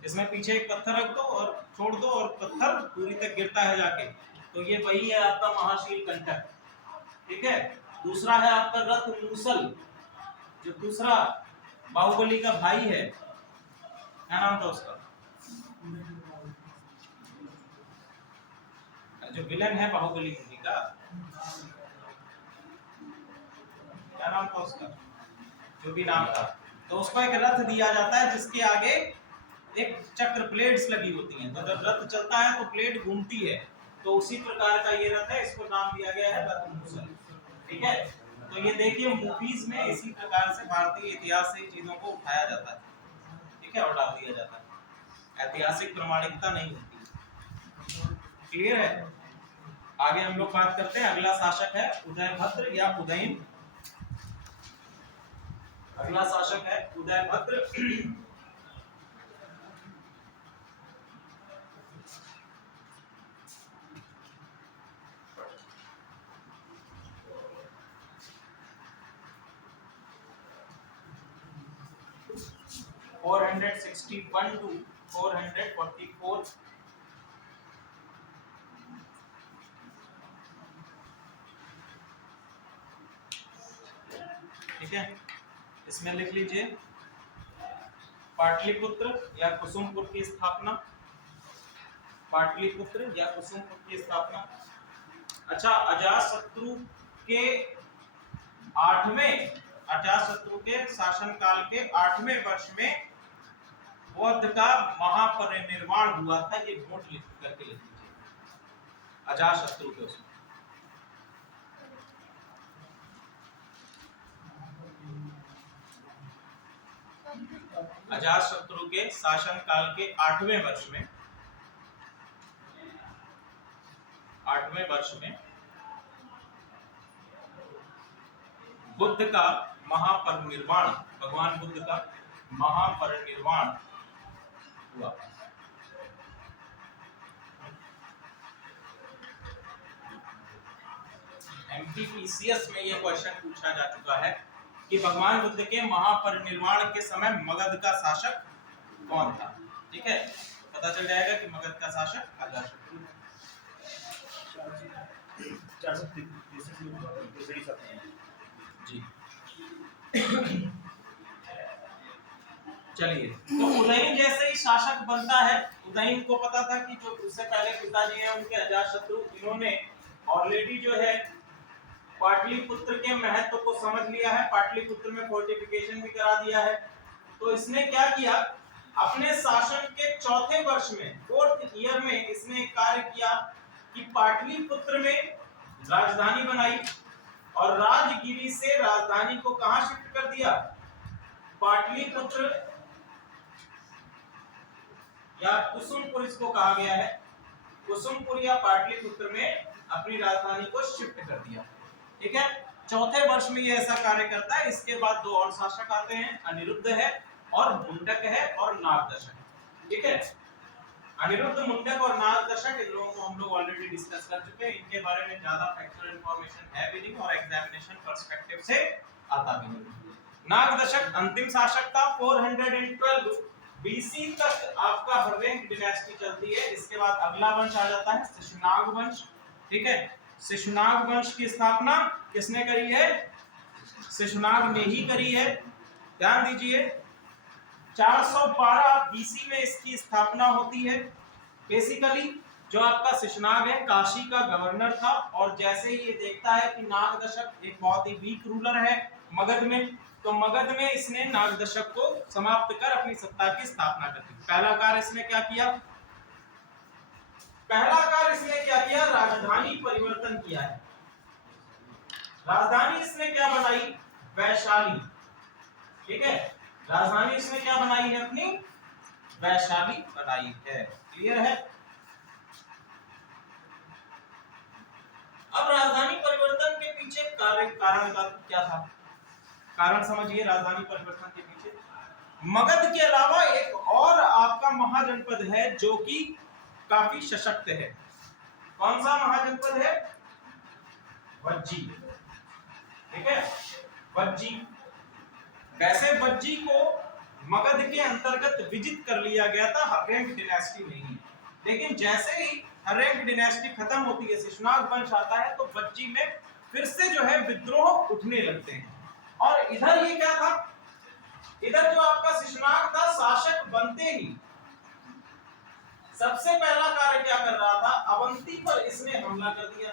इसमें पीछे एक पत्थर रख दो और छोड़ दो और पत्थर दूरी तक गिरता है जाके, तो ये वही है आपका महाशील कंटक। ठीक है, दूसरा है आपका रथ मूसल, जो दूसरा बाहुबली का भाई है, क्या नाम था उसका, जो विलन है बाहुबली मूवी का, क्या नाम था उसका, जो भी नाम था, तो उसको एक रथ दिया जाता है जिसके आगे एक चक्र प्लेट्स लगी होती हैं, तो जब रथ चलता है तो प्लेट घूमती है, तो उसी प्रकार का ये रथ है, इसको नाम दिया गया है रथ मूसल। ठीक है, तो ये देखिए मूवीज में इसी प्रकार से भारतीय इतिहास से चीजों को उठाया जाता है, ठीक है, और डाल दिया जाता है, ऐतिहासिक प्रमाणिकता नहीं होती। क्लियर है? आगे हम लोग बात करते हैं, अगला शासक है उदयभद्र या उदयन। अगला शासक है उदयभद्र। Four 461 to 444। ठीक है, इसमें लिख लीजिए पाटलिपुत्र या कुसुमपुर की स्थापना, पाटलिपुत्र या कुसुमपुर की स्थापना। अच्छा, अजातशत्रु के 8वें, अजातशत्रु के शासनकाल के 8वें वर्ष में बौद्ध का महापरिनिर्वाण हुआ था, ये नोट लिख करके लिख लीजिए, अजातशत्रु के उसमें। अजातशत्रु के शासनकाल के 8वें वर्ष में, 8वें वर्ष में बुद्ध का महापरिनिर्वाण, भगवान बुद्ध का महापरिनिर्वाण हुआ। एमपीपीसीएस में यह क्वेश्चन पूछा जा चुका है कि भगवान बुद्ध के महापरिनिर्वाण के समय मगध का शासक कौन था। ठीक है, पता चल जाएगा कि मगध का शासक अजातशत्रु। जी चलिए, तो उदयन जैसे ही शासक बनता है, उदयन को पता था कि जो उससे पहले पिताजी हैं उनके अजातशत्रु, इन्होंने ऑलरेडी जो है पाटलिपुत्र के महत्व को समझ लिया है, पाटलिपुत्र में फोर्टिफिकेशन भी करा दिया है। तो इसने क्या किया, अपने शासन के चौथे वर्ष में, 4th ईयर में इसने एक कार्य किया कि पाटलिपुत्र में राजधानी बनाई और राजगिरी से राजधानी को कहां शिफ्ट कर दिया, पाटलिपुत्र या कुसुमपुर इसको कहा गया है, कुसुमपुर या पाटलिपुत्र में अपनी राजधानी को शिफ्ट कर दिया। ठीक है, चौथे वर्ष में ये ऐसा कार्य करता है। इसके बाद दो और शासक आते हैं, अनिरुद्ध है और मुंडक है और नागदशक। ठीक है, अनिरुद्ध, मुंडक और नागदशक, इन लोगों को हम लोग ऑलरेडी डिस्कस कर चुके हैं, इनके बारे में ज्यादा फैक्चुअल इंफॉर्मेशन है भी नहीं और एग्जामिनेशन पर्सपेक्टिव से आता भी नहीं। नागदशक अंतिम शासक था, 412 बीसी तक आपका हर्यंक डिनेस्टी चलती है। इसके बाद अगला वंश आ जाता है शिशुनाग वंश। ठीक है, शिशुनाग वंश की स्थापना किसने करी है, शिशुनाग ने ही करी है। ध्यान दीजिए, 412 बीसी में इसकी स्थापना होती है। बेसिकली जो आपका शिशुनाग है काशी का गवर्नर था, और जैसे ही ये देखता है कि नागदशक एक बहुत ही वीक रूलर है मगध में, तो मगध में इसने नागदशक को समाप्त कर अपनी सत्ता की स्थापना कर दी। पहला कार्य इसने क्या किया, राजधानी परिवर्तन किया है। राजधानी इसने क्या बनाई, वैशाली। ठीक है, राजधानी इसने क्या बनाई है, अपनी वैशाली बनाई है। क्लियर है? अब राजधानी परिवर्तन के पीछे कारण का क्या था, कारण समझिए। राजधानी परिवर्तन के पीछे मगध के अलावा एक और आपका महाजनपद है जो कि काफी सशक्त है। कौन सा महाजनपद है, वज्जी। ठीक है, वज्जी। वैसे वज्जी को मगध के अंतर्गत विजित कर लिया गया था हर्यंक डिनेस्टी में ही, लेकिन जैसे ही हर्यंक डिनेस्टी खत्म होती है, शिशुनाग वंश आता है, तो वज्जी में फिर से जो है विद्रोह उठने लगते हैं। और इधर ये क्या था, इधर जो आपका शिशुनाग था, शासक बनते ही सबसे पहला कार्य क्या कर रहा था, अवंती पर इसने हमला कर दिया।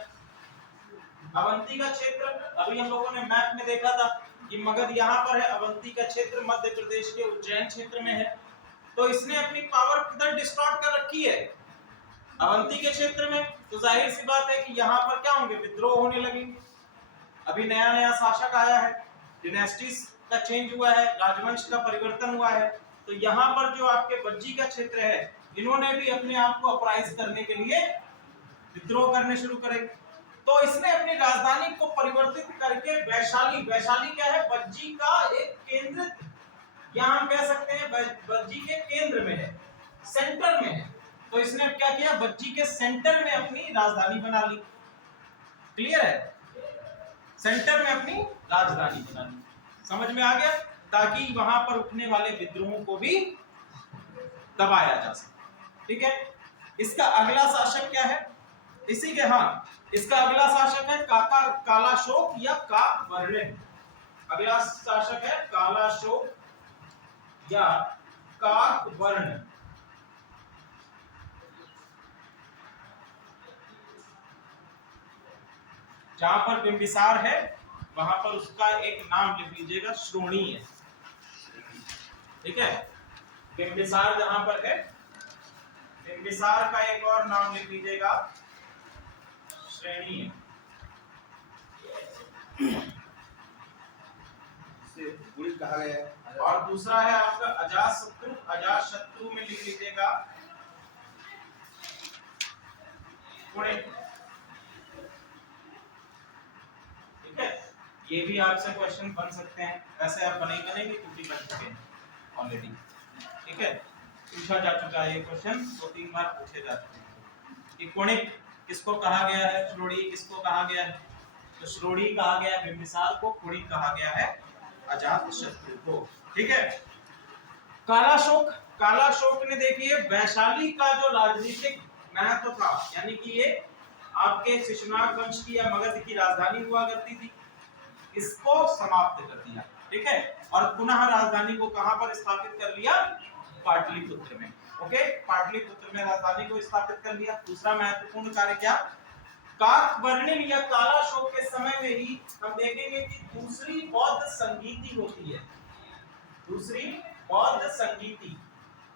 अवंती का क्षेत्र अभी हम लोगों ने मैप में देखा था, कि मगध यहाँ पर है, अवंती का क्षेत्र मध्य प्रदेश के उज्जैन क्षेत्र में है, तो इसने अपनी पावर किधर डिस्टॉर्ट कर रखी है, अवंती के क्षेत्र में। तो जाहिर सी बात है कि यहाँ पर क्या होंगे, विद्रोह होने लगेंगे। अभी नया नया शासक आया है, डिनेस्टीज का चेंज हुआ है, राजवंश का परिवर्तन हुआ है, तो यहाँ पर जो आपके बज्जी का क्षेत्र है, इन्होंने भी अपने आप को अपराइज करने के लिए विद्रोह करने शुरू करे। तो इसने अपनी राजधानी को परिवर्तित करके वैशाली, वैशाली क्या है, बज्जी का एक केंद्र, यहाँ हम कह सकते हैं बज्जी के केंद्र में है, सेंटर में है। तो इसने क्या किया, बज्जी के सेंटर में अपनी राजधानी बना ली। क्लियर है, सेंटर में अपनी राजधानी बना ली, समझ में आ गया, ताकि वहां पर उठने वाले विद्रोहों को भी दबाया जा सके। ठीक है, इसका अगला शासक क्या है, इसी के, हाँ, इसका अगला शासक है कालाशोक या काकवर्णिन। अगला शासक है कालाशोक या काकवर्ण। जहां पर बिंबिसार है वहां पर उसका एक नाम लिख लीजिएगा, श्रोणी है। ठीक है, बिंबिसार जहां पर है, बिंबिसार का एक और नाम लिख लीजिएगा, श्रेणी है। कहा गया है। और दूसरा है आपका अजातशत्रु, अजातशत्रु में लिख लीजिएगा पुणे। ठीक है, ये भी आपसे क्वेश्चन बन सकते हैं, वैसे आप नहीं बनेंगे क्योंकि बन चुके हैं ऑलरेडी। ठीक है, पूछा जा चुका है ये क्वेश्चन, 2-3 बार पूछे जा चुके हैं कि कुणिक किसको कहा गया है, श्रोणी किसको कहा गया है। तो श्रोणी कहा गया है बिंबिसार को, कुणिक कहा गया है अजातशत्रु को। ठीक है, कालाशोक, कालाशोक ने देखिए वैशाली का जो राजनीतिक महत्व था, यानी कि ये आपके शिशुनाग वंश की या मगध की राजधानी हुआ करती थी, इसको समाप्त कर दिया। ठीक है, और पुनः राजधानी को कहां पर स्थापित कर लिया, पाटलिपुत्र में। ओके, पाटलिपुत्र में राजधानी को स्थापित कर लिया। दूसरा महत्वपूर्ण कार्य क्या, काकवर्णिन या कालाशोक के समय में ही हम देखेंगे कि दूसरी बौद्ध संगीति होती है, दूसरी बौद्ध संगीति।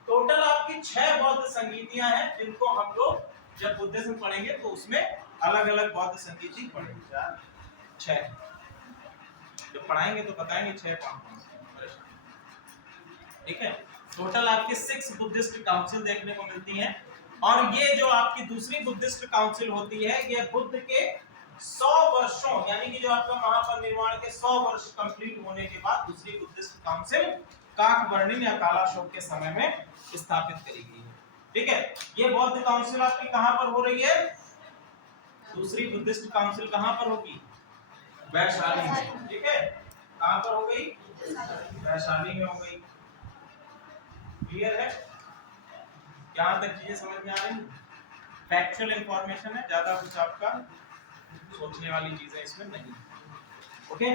टोटल आपकी 6 बौद्ध संगीतियां हैं, जिनको हम लोग जब बुद्धिज्म पढ़ेंगे तो उसमें अलग अलग बौद्ध संगीति पढ़ेंगे। 6 जब पढ़ाएंगे तो बताएंगे 6 कौन-कौन से। ठीक है, टोटल आपके 6 बुद्धिस्ट काउंसिल देखने को मिलती हैं। और ये जो आपकी दूसरी बुद्धिस्ट काउंसिल होती है, ये बुद्ध के 100 वर्षों, यानी कि जो आपका महापरिनिर्वाण के 100 वर्ष कंप्लीट होने के बाद दूसरी बुद्धिस्ट काउंसिल काकवर्णिन या कालाशोक के समय में स्थापित करी गई है। ठीक है, ये बौद्ध काउंसिल आपकी कहां पर हो रही है, दूसरी बुद्धिस्ट काउंसिल कहां पर होगी, वैशाली में। ठीक है, कहां पर हो गई, वैशाली में हो गई। क्लियर है, यहाँ तक चीजें समझ में आ रही, फैक्चुअल इंफॉर्मेशन है, ज्यादा कुछ आपका सोचने वाली चीजें इसमें नहीं। ओके,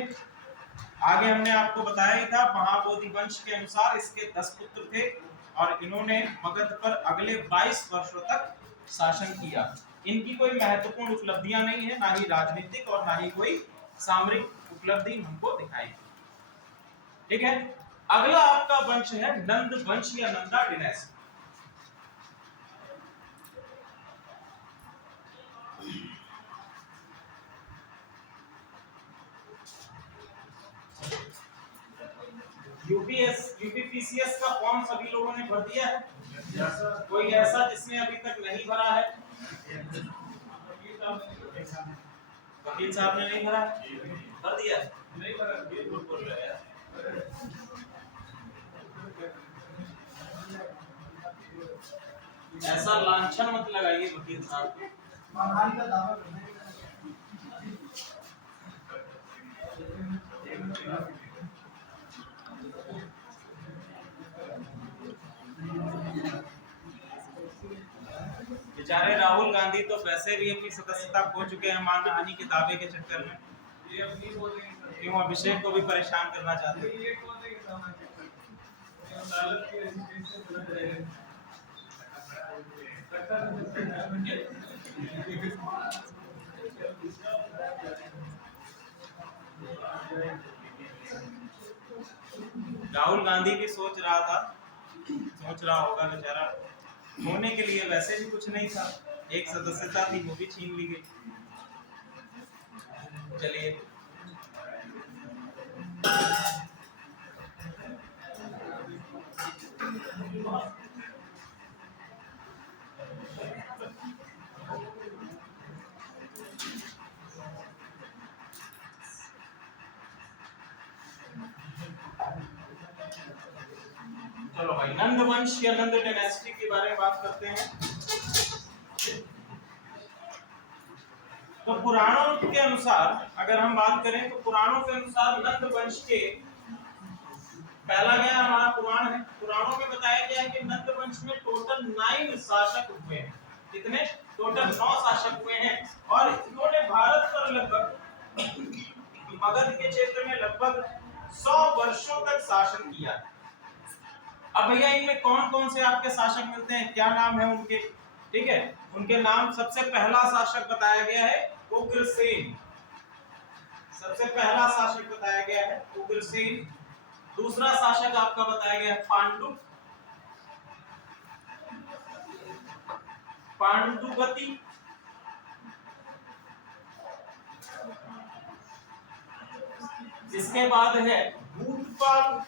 आगे हमने आपको बताया ही था, महाबोधि वंश के अनुसार इसके 10 पुत्र थे और इन्होंने मगध पर अगले 22 वर्षों तक शासन किया। इनकी कोई महत्वपूर्ण उपलब्धियां नहीं है, ना ही राजनीतिक और ना ही कोई सामरिक उपलब्धि हमको दिखाई। ठीक है, अगला आपका वंश है नंद वंश या नंदा डिनेस्टी। यूपीपीसीएस का फॉर्म सभी लोगों ने भर दिया है, कोई ऐसा जिसने अभी तक नहीं भरा है, वकील साहब ने नहीं भरा, भर दिया, नहीं भरा, ये झूठ बोल रहे हैं। ऐसा लांछन मत लगाइए वकील साहब, मानहानि का दावा करना है। बेचारे राहुल गांधी तो वैसे भी अपनी सदस्यता खो चुके हैं मानहानि के दावे के चक्कर में, क्यों अभिषेक को भी परेशान करना चाहते हैं। राहुल गांधी भी सोच रहा होगा बेचारा, होने के लिए वैसे भी कुछ नहीं था, एक सदस्यता थी वो भी छीन ली गई। चलिए चलो भाई, नंद वंश या नंद डायनेस्टी के बारे में बात करते हैं। तो पुराणों के अनुसार अगर हम बात करें तो पुराणों के अनुसार नंद वंश के पहला गया हमारा पुराण है, पुराणों में बताया गया है कि नंद वंश में टोटल 9 शासक हुए हैं। कितने? टोटल 9 शासक हुए हैं और इन्होंने भारत पर लगभग मगध के क्षेत्र में लगभग 100 वर्षों तक शासन किया। अब भैया इनमें कौन कौन से आपके शासक मिलते हैं, क्या नाम है उनके? ठीक है, उनके नाम, सबसे पहला शासक बताया गया है उग्रसेन। सबसे पहला शासक बताया गया है उग्रसेन। दूसरा शासक आपका बताया गया है पांडुपति। इसके बाद है भूतपाल,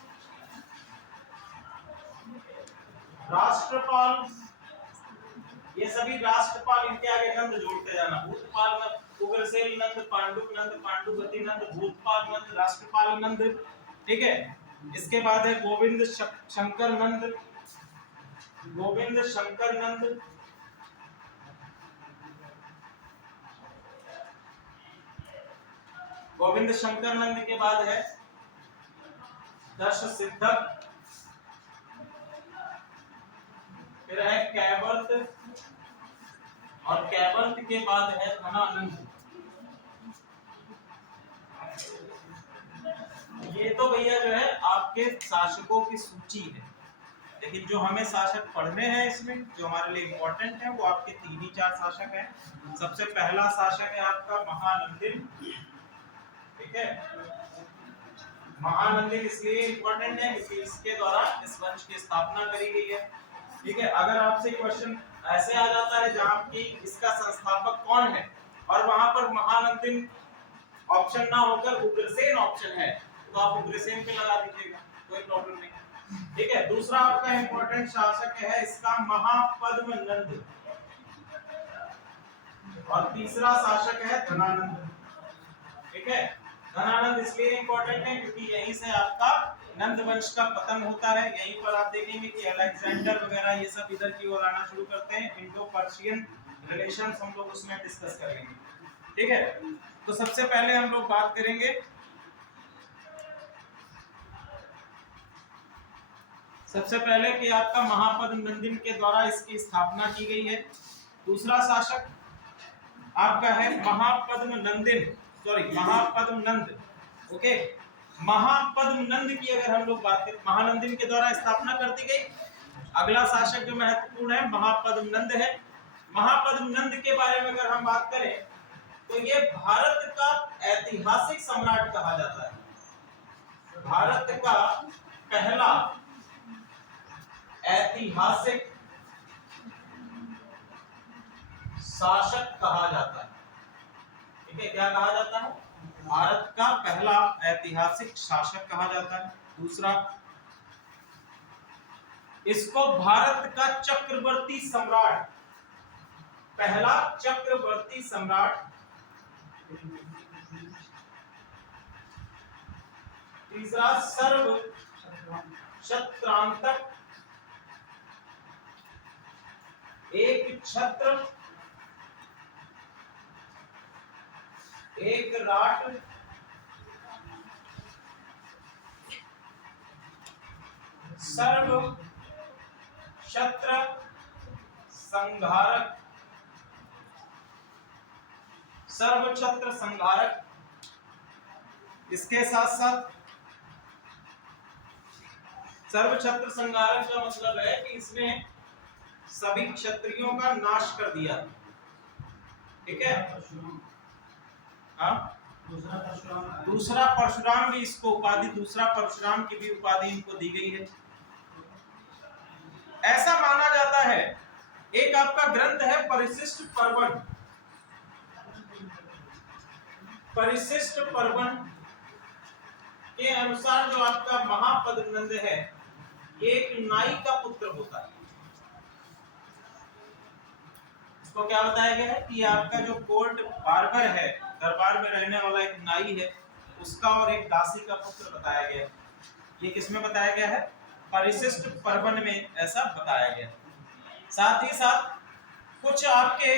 राष्ट्रपाल। ये सभी राष्ट्रपाल, इनके आगे नंद जोड़ते जाना। भूतपाल नंद, उग्रसेन नंद, पांडुप नंद, पांडुपति नंद, भूतपाल नंद, राष्ट्रपाल नंद। ठीक है, इसके बाद है गोविंद शंकर नंद, गोविंद शंकर नंद। गोविंद शंकर नंद के बाद है दश सिद्धक, फिर है कैवर्त, और कैवर्त के बाद है धनानंद। ये तो भैया जो है आपके शासकों की सूची है, लेकिन जो हमें शासक पढ़ने हैं इसमें जो हमारे लिए इंपॉर्टेंट है वो आपके 3 ही 4 शासक हैं। सबसे पहला शासक है आपका महानंदिन। ठीक है, महानंदिन इसलिए इंपॉर्टेंट है क्योंकि इसके द्वारा इस वंश की स्थापना करी गई है। ठीक है, अगर आपसे क्वेश्चन ऐसे आ जाता है जहां की इसका संस्थापक कौन है और वहां पर महानंदिन ऑप्शन ना होकर उग्रसेन ऑप्शन है तो आप उग्रसेन पे लगा दीजिएगा, कोई प्रॉब्लम नहीं। ठीक है, दूसरा आपका इंपॉर्टेंट शासक है इसका महापद्म नंद, और तीसरा शासक है धनानंद। ठीक है, धनानंद इसलिए इंपॉर्टेंट है क्योंकि यहीं से आपका नंद वंश का पतन होता है। यहीं पर आप देखेंगे कि अलेक्जेंडर वगैरह ये सब इधर की ओर आना शुरू करते हैं। इंडो पर्शियन रिलेशंस हम लोग उसमें डिस्कस करेंगे। ठीक है, तो सबसे पहले हम लोग बात करेंगे सबसे पहले कि आपका महापद्म नंदिन के द्वारा इसकी स्थापना की गई है। दूसरा शासक आपका है महापद्म नंद। ओके, महापद्म नंद की अगर हम लोग बात करें, महानंदिन के द्वारा स्थापना कर दी गई। अगला शासक जो महत्वपूर्ण है महापद्म नंद है। महापद्म नंद के बारे में अगर हम बात करें तो ये भारत का ऐतिहासिक सम्राट कहा जाता है। भारत का पहला ऐतिहासिक शासक कहा जाता है। ठीक है, क्या कहा जाता है? भारत का पहला ऐतिहासिक शासक कहा जाता है। दूसरा, इसको भारत का चक्रवर्ती सम्राट, पहला चक्रवर्ती सम्राट। तीसरा, सर्व छत्रांतक, एक छत्र, एक राट, सर्व छत्र संहारक, सर्व छत्र संहारक। इसके साथ साथ सर्व छत्र संहारक का मतलब है कि इसने सभी क्षत्रियों का नाश कर दिया। ठीक है, हाँ, दूसरा परशुराम भी इसको उपाधि, दूसरा परशुराम की भी उपाधि इनको दी गई है। ऐसा माना जाता है, एक आपका ग्रंथ है परिशिष्ट पर्वन। परिशिष्ट पर्वन के अनुसार जो आपका महापद्मनंद है, ये एक नाई का पुत्र होता है। इसको क्या बताया गया है कि आपका जो कोर्ट बार्बर है, दरबार में रहने वाला एक नाई है, उसका और एक दासी का पुत्र बताया गया है। ये किसमें बताया गया है? परिशिष्ट पर्वन में ऐसा बताया गया है। साथ ही साथ कुछ आपके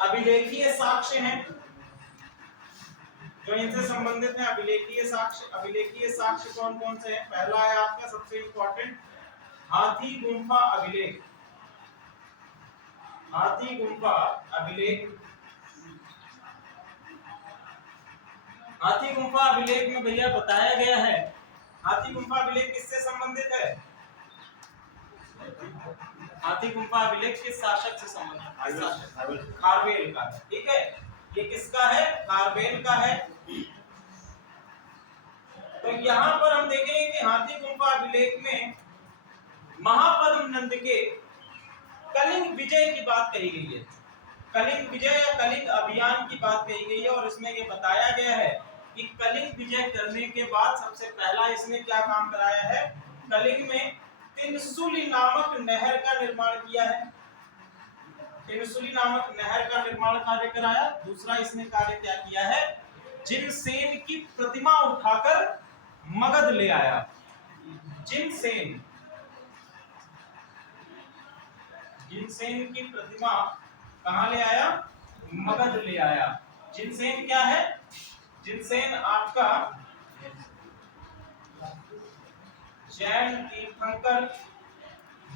अभिलेखीय साक्ष्य हैं जो इनसे संबंधित हैं। अभिलेखीय साक्ष्य कौन कौन से हैं? पहला है आपका सबसे इंपॉर्टेंट हाथी गुम्फा अभिलेख। हाथी गुम्फा अभिलेख, हाथी गुम्फा अभिलेख में भैया बताया गया है, हाथी गुम्फा अभिलेख किससे संबंधित है? हाथी गुम्फा अभिलेख किस शासक से संबंधित है? खारवेल का। ठीक है, ये किसका है? खारवेल का है। तो यहाँ पर हम देखेंगे कि हाथी गुम्फा अभिलेख में महापद्मनंद के कलिंग विजय की बात कही गई है। कलिंग विजय या कलिंग अभियान की बात कही गई है और इसमें ये बताया गया है कि कलिंग विजय करने के बाद सबसे पहला इसने क्या काम कराया है? कलिंग में तिनसुली नामक नहर का निर्माण किया है। तिनसुली नामक नहर का निर्माण कार्य कराया। दूसरा इसने कार्य क्या किया है? जिनसेन की प्रतिमा उठाकर मगध ले आया। जिनसेन की प्रतिमा कहां ले आया? मगध ले आया। जिनसेन क्या है? जिनसेन आपका जैन तीर्थंकर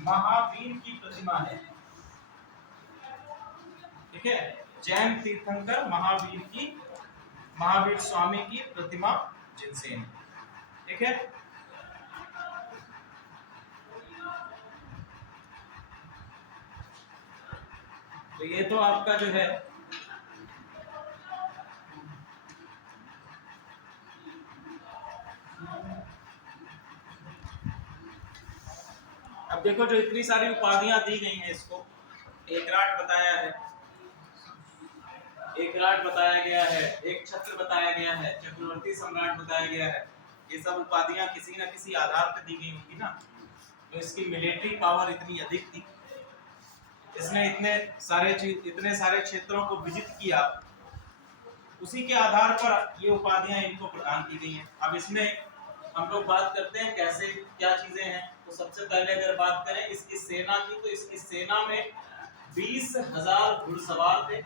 महावीर की प्रतिमा है। ठीक है, जैन तीर्थंकर महावीर स्वामी की प्रतिमा जिनसेन। ठीक है, तो ये तो आपका जो है अब देखो, जो इतनी सारी उपाधियां दी गई हैं, इसको एकराट बताया है, एकराट बताया गया है, एक छत्र बताया गया है, चक्रवर्ती सम्राट बताया गया है। ये सब उपाधियां किसी न किसी आधार पर दी गई होंगी ना। तो इसकी मिलिट्री पावर इतनी अधिक थी, इसने इतने सारे क्षेत्रों को विजित किया, उसी के आधार पर ये उपाधियां इनको प्रदान की गई हैं। अब इसमें हम लोग बात करते हैं कैसे क्या चीजें हैं। तो सबसे पहले अगर बात करें इसकी सेना की, तो इसकी सेना में 20,000 घुड़सवार थे,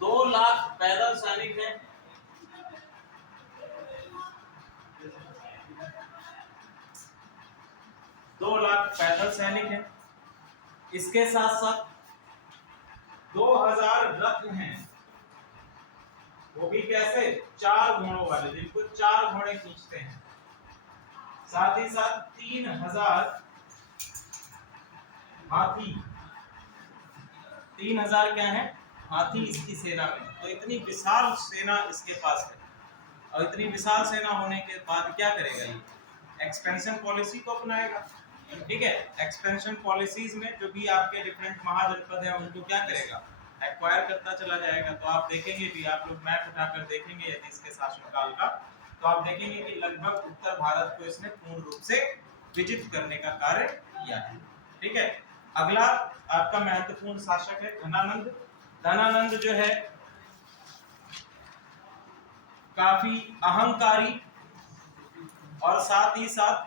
2 लाख पैदल सैनिक हैं, 2 लाख पैदल सैनिक हैं। इसके साथ साथ 2000 रथ हैं, वो भी कैसे? 4 घोड़ों वाले, जिनको 4 घोड़े खींचते हैं। साथ ही साथ 3000 हाथी, 3000 क्या है? हाथी इसकी सेना में। तो इतनी विशाल सेना इसके पास है, और इतनी विशाल सेना होने के बाद क्या करेगा? ये एक्सपेंशन पॉलिसी को अपनाएगा। ठीक है, एक्सपेंशन पॉलिसीज में जो भी आपके डिफरेंट महाजनपद है उनको क्या करेगा? एक्वायर करता चला जाएगा। तो आप देखेंगे भी, आप लोग मैप उठाकर देखेंगे यदि इसके शासनकाल का, तो आप देखेंगे कि लगभग उत्तर भारत को इसने पूर्ण रूप से विजित करने का कार्य किया है। ठीक है, अगला आपका महत्वपूर्ण शासक है धनानंद। धनानंद जो है काफी अहंकारी और साथ ही साथ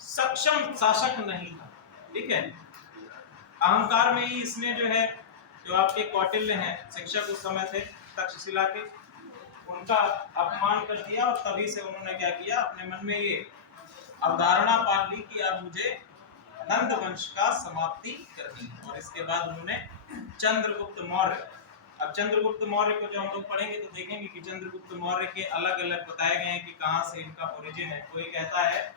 सक्षम शासक नहीं था। ठीक है, अहंकार में ही इसने जो है, जो आपके कौटिल्य हैं शिक्षक उस समय थे तक्षशिला के, उनका अपमान कर दिया, और तभी से उन्होंने क्या किया? अपने मन में ये अवधारणा पाल ली कि अब मुझे नंद वंश का समाप्ति करनी है। और इसके बाद उन्होंने चंद्रगुप्त मौर्य, अब चंद्रगुप्त मौर्य को जो हम लोग पढ़ेंगे तो देखेंगे कि चंद्रगुप्त मौर्य के अलग अलग बताए गए हैं कि कहाँ से इनका ओरिजिन है। कोई कहता है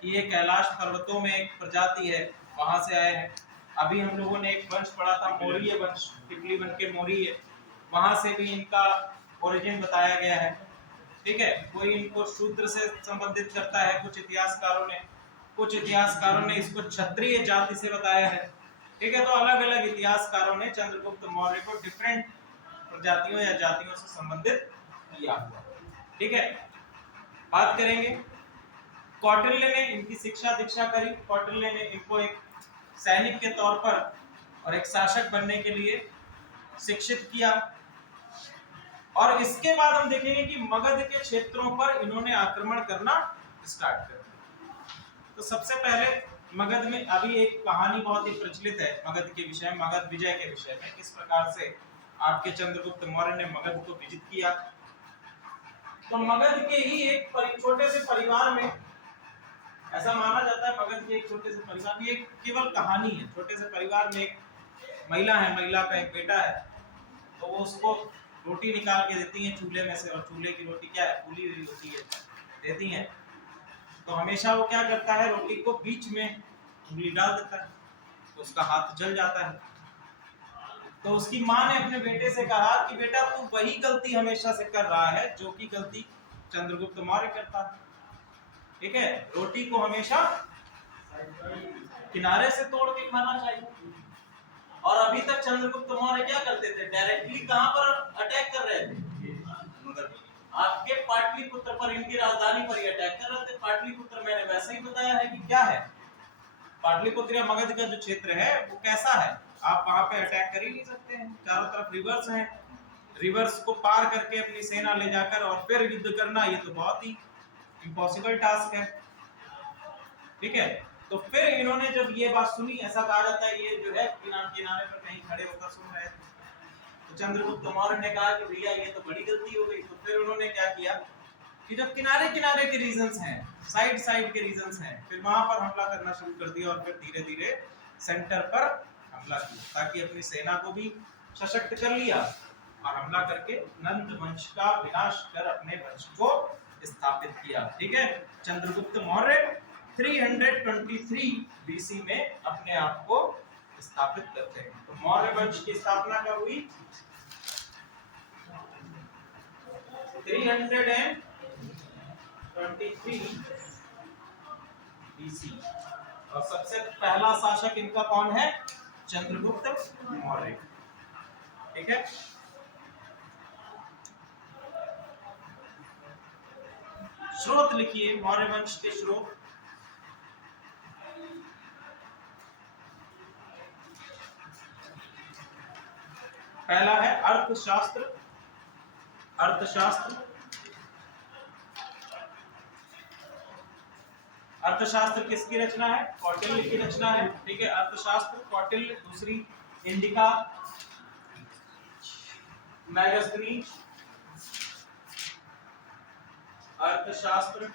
कि ये कैलाश पर्वतों में एक प्रजाति है वहां से आए हैं। अभी हम लोगों ने एक वंश पढ़ा था मौर्य वंश, टिपली बन के मौर्य, वहां से भी इनका ओरिजिन बताया गया है। ठीक है, कोई इनको शूद्र से संबंधित करता है कुछ इतिहासकारों ने इसको क्षत्रिय जाति से बताया है। ठीक है, तो अलग अलग इतिहासकारों ने चंद्रगुप्त मौर्य को डिफरेंट प्रजातियों या जातियों से संबंधित किया हुआ। ठीक है, बात करेंगे कौटिल्य ने इनकी शिक्षा दीक्षा करी। कौटिल्य ने इनको एक सैनिक के तौर पर और एक शासक बनने के लिए शिक्षित किया। और इसके बाद हम देखेंगे कि मगध के क्षेत्रों पर इन्होंने आक्रमण करना स्टार्ट कर दिया। तो सबसे पहले मगध में अभी एक कहानी बहुत ही प्रचलित है मगध के विषय में, मगध विजय के विषय में, किस प्रकार से आपके चंद्रगुप्त मौर्य ने मगध को विजित किया। तो मगध के ही एक छोटे से परिवार में, ऐसा माना जाता है मगध के एक छोटे से परिवार में, एक केवल कहानी है, छोटे से परिवार में एक महिला है, महिला का एक बेटा है। तो वो उसको रोटी निकाल के देती हैं चूल्हे में से, और चूल्हे की रोटी क्या है, फूली हुई होती है, देती हैं। तो हमेशा वो क्या करता है, रोटी को बीच में उंगली डाल देता है, तो उसका हाथ जल जाता है। तो उसकी माँ ने अपने बेटे से कहा कि बेटा तू वही गलती हमेशा से कर रहा है जो कि गलती चंद्रगुप्त मौर्य करता है। ठीक है, रोटी को हमेशा किनारे से तोड़ के खाना चाहिए। और अभी तक चंद्रगुप्त मौर्य क्या करते थे, डायरेक्टली कहां पर अटैक कर रहे थे, आपके पाटलिपुत्र पर, इनकी राजधानी पर ही अटैक कर रहे थे। पाटलिपुत्र मैंने वैसे ही बताया है कि क्या है, पाटलिपुत्र या मगध का जो क्षेत्र है वो कैसा है, आप वहां पे अटैक कर ही नहीं सकते हैं, चारों तरफ रिवर्स हैं। रिवर्स को पार करके अपनी सेना ले जाकर और फिर युद्ध करना, ये तो बहुत ही इम्पॉसिबल टास्क है। ठीक है, तो फिर इन्होंने जब ये बात सुनी, ऐसा कहा जाता है ये जो है किनारे पर कहीं खड़े होकर सुन रहे थे, तो चंद्रगुप्त मौर्य ने कहा कि भैया ये तो बड़ी गलती हो गई। तो फिर उन्होंने क्या किया कि जब किनारे किनारे के रीजंस हैं, साइड साइड के रीजंस हैं, फिर वहां पर हमला करना शुरू कर दिया और फिर धीरे धीरे सेंटर पर हमला किया, ताकि अपनी सेना को भी सशक्त कर लिया और हमला करके नंद वंश का विनाश कर अपने वंश को स्थापित किया। ठीक है, चंद्रगुप्त मौर्य 323 बीसी में अपने आप को स्थापित करते हैं। तो मौर्य वंश की स्थापना कब हुई, 323 बीसी। और सबसे पहला शासक इनका कौन है, चंद्रगुप्त मौर्य। ठीक है, स्रोत लिखिए, मौर्य वंश के स्रोत। पहला है अर्थशास्त्र। अर्थशास्त्र, अर्थशास्त्र किसकी रचना है, कौटिल्य की रचना है। ठीक है, अर्थशास्त्र कौटिल्य। दूसरी इंडिका मैगस्थनीज। अर्थशास्त्र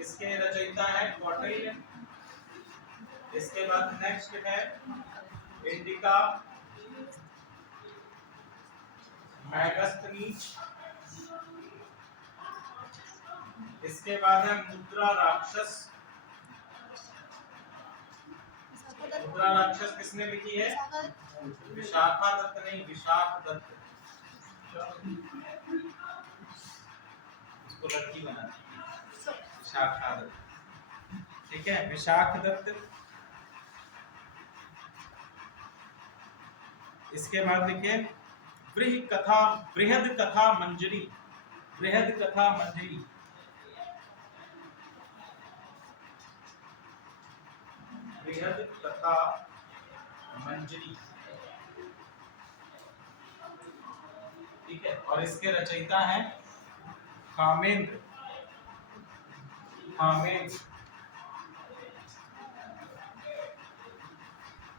इसके रचयिता है कौटिल्य। इसके बाद नेक्स्ट है इंडिका मैगस्थनीज। इसके बाद है मुद्रा राक्षस। मुद्रा राक्षस किसने लिखी है, विशाखा दत्त, नहीं विशाख दत्त, इसको लड़की बना दी, विशाखा दत्त। ठीक है, विशाख दत्त। इसके बाद लिखे बृहद कथा मंजरी। बृहद कथा मंजरी, बृहद कथा मंजरी। ठीक है, और इसके रचयिता हैं कामेंद्र। कामेंद्र।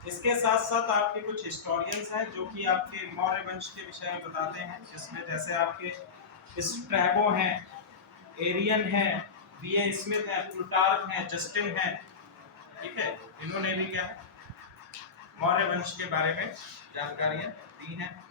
इसके साथ साथ आपके कुछ हिस्टोरियंस हैं जो कि आपके मौर्य वंश के विषय में बताते हैं, जिसमें जैसे आपके स्ट्रैबो हैं, एरियन हैं, बीए स्मिथ हैं, प्लूटार्क हैं, जस्टिन हैं। ठीक है, इन्होंने भी क्या मौर्य वंश के बारे में जानकारियां दी हैं।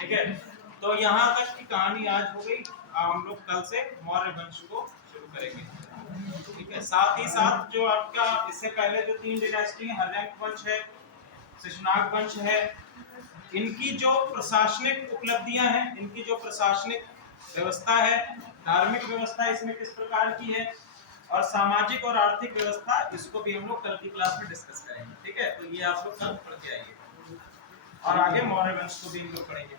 ठीक है, तो यहाँ तक की कहानी आज हो गई। हम लोग कल से मौर्य वंश को शुरू करेंगे। ठीक है, साथ ही साथ जो आपका इससे पहले जो 3 डायनेस्टी है, हर्यंक वंश है, शिशुनाग वंश है, इनकी जो प्रशासनिक उपलब्धियां हैं, इनकी जो प्रशासनिक व्यवस्था है, धार्मिक व्यवस्था इसमें किस प्रकार की है, और सामाजिक और आर्थिक व्यवस्था, इसको भी हम लोग कल की क्लास में डिस्कस करेंगे। ठीक है, तो ये आप लोग कल पढ़ के आइए और आगे मौर्य वंश को भी हम लोग पढ़ेंगे।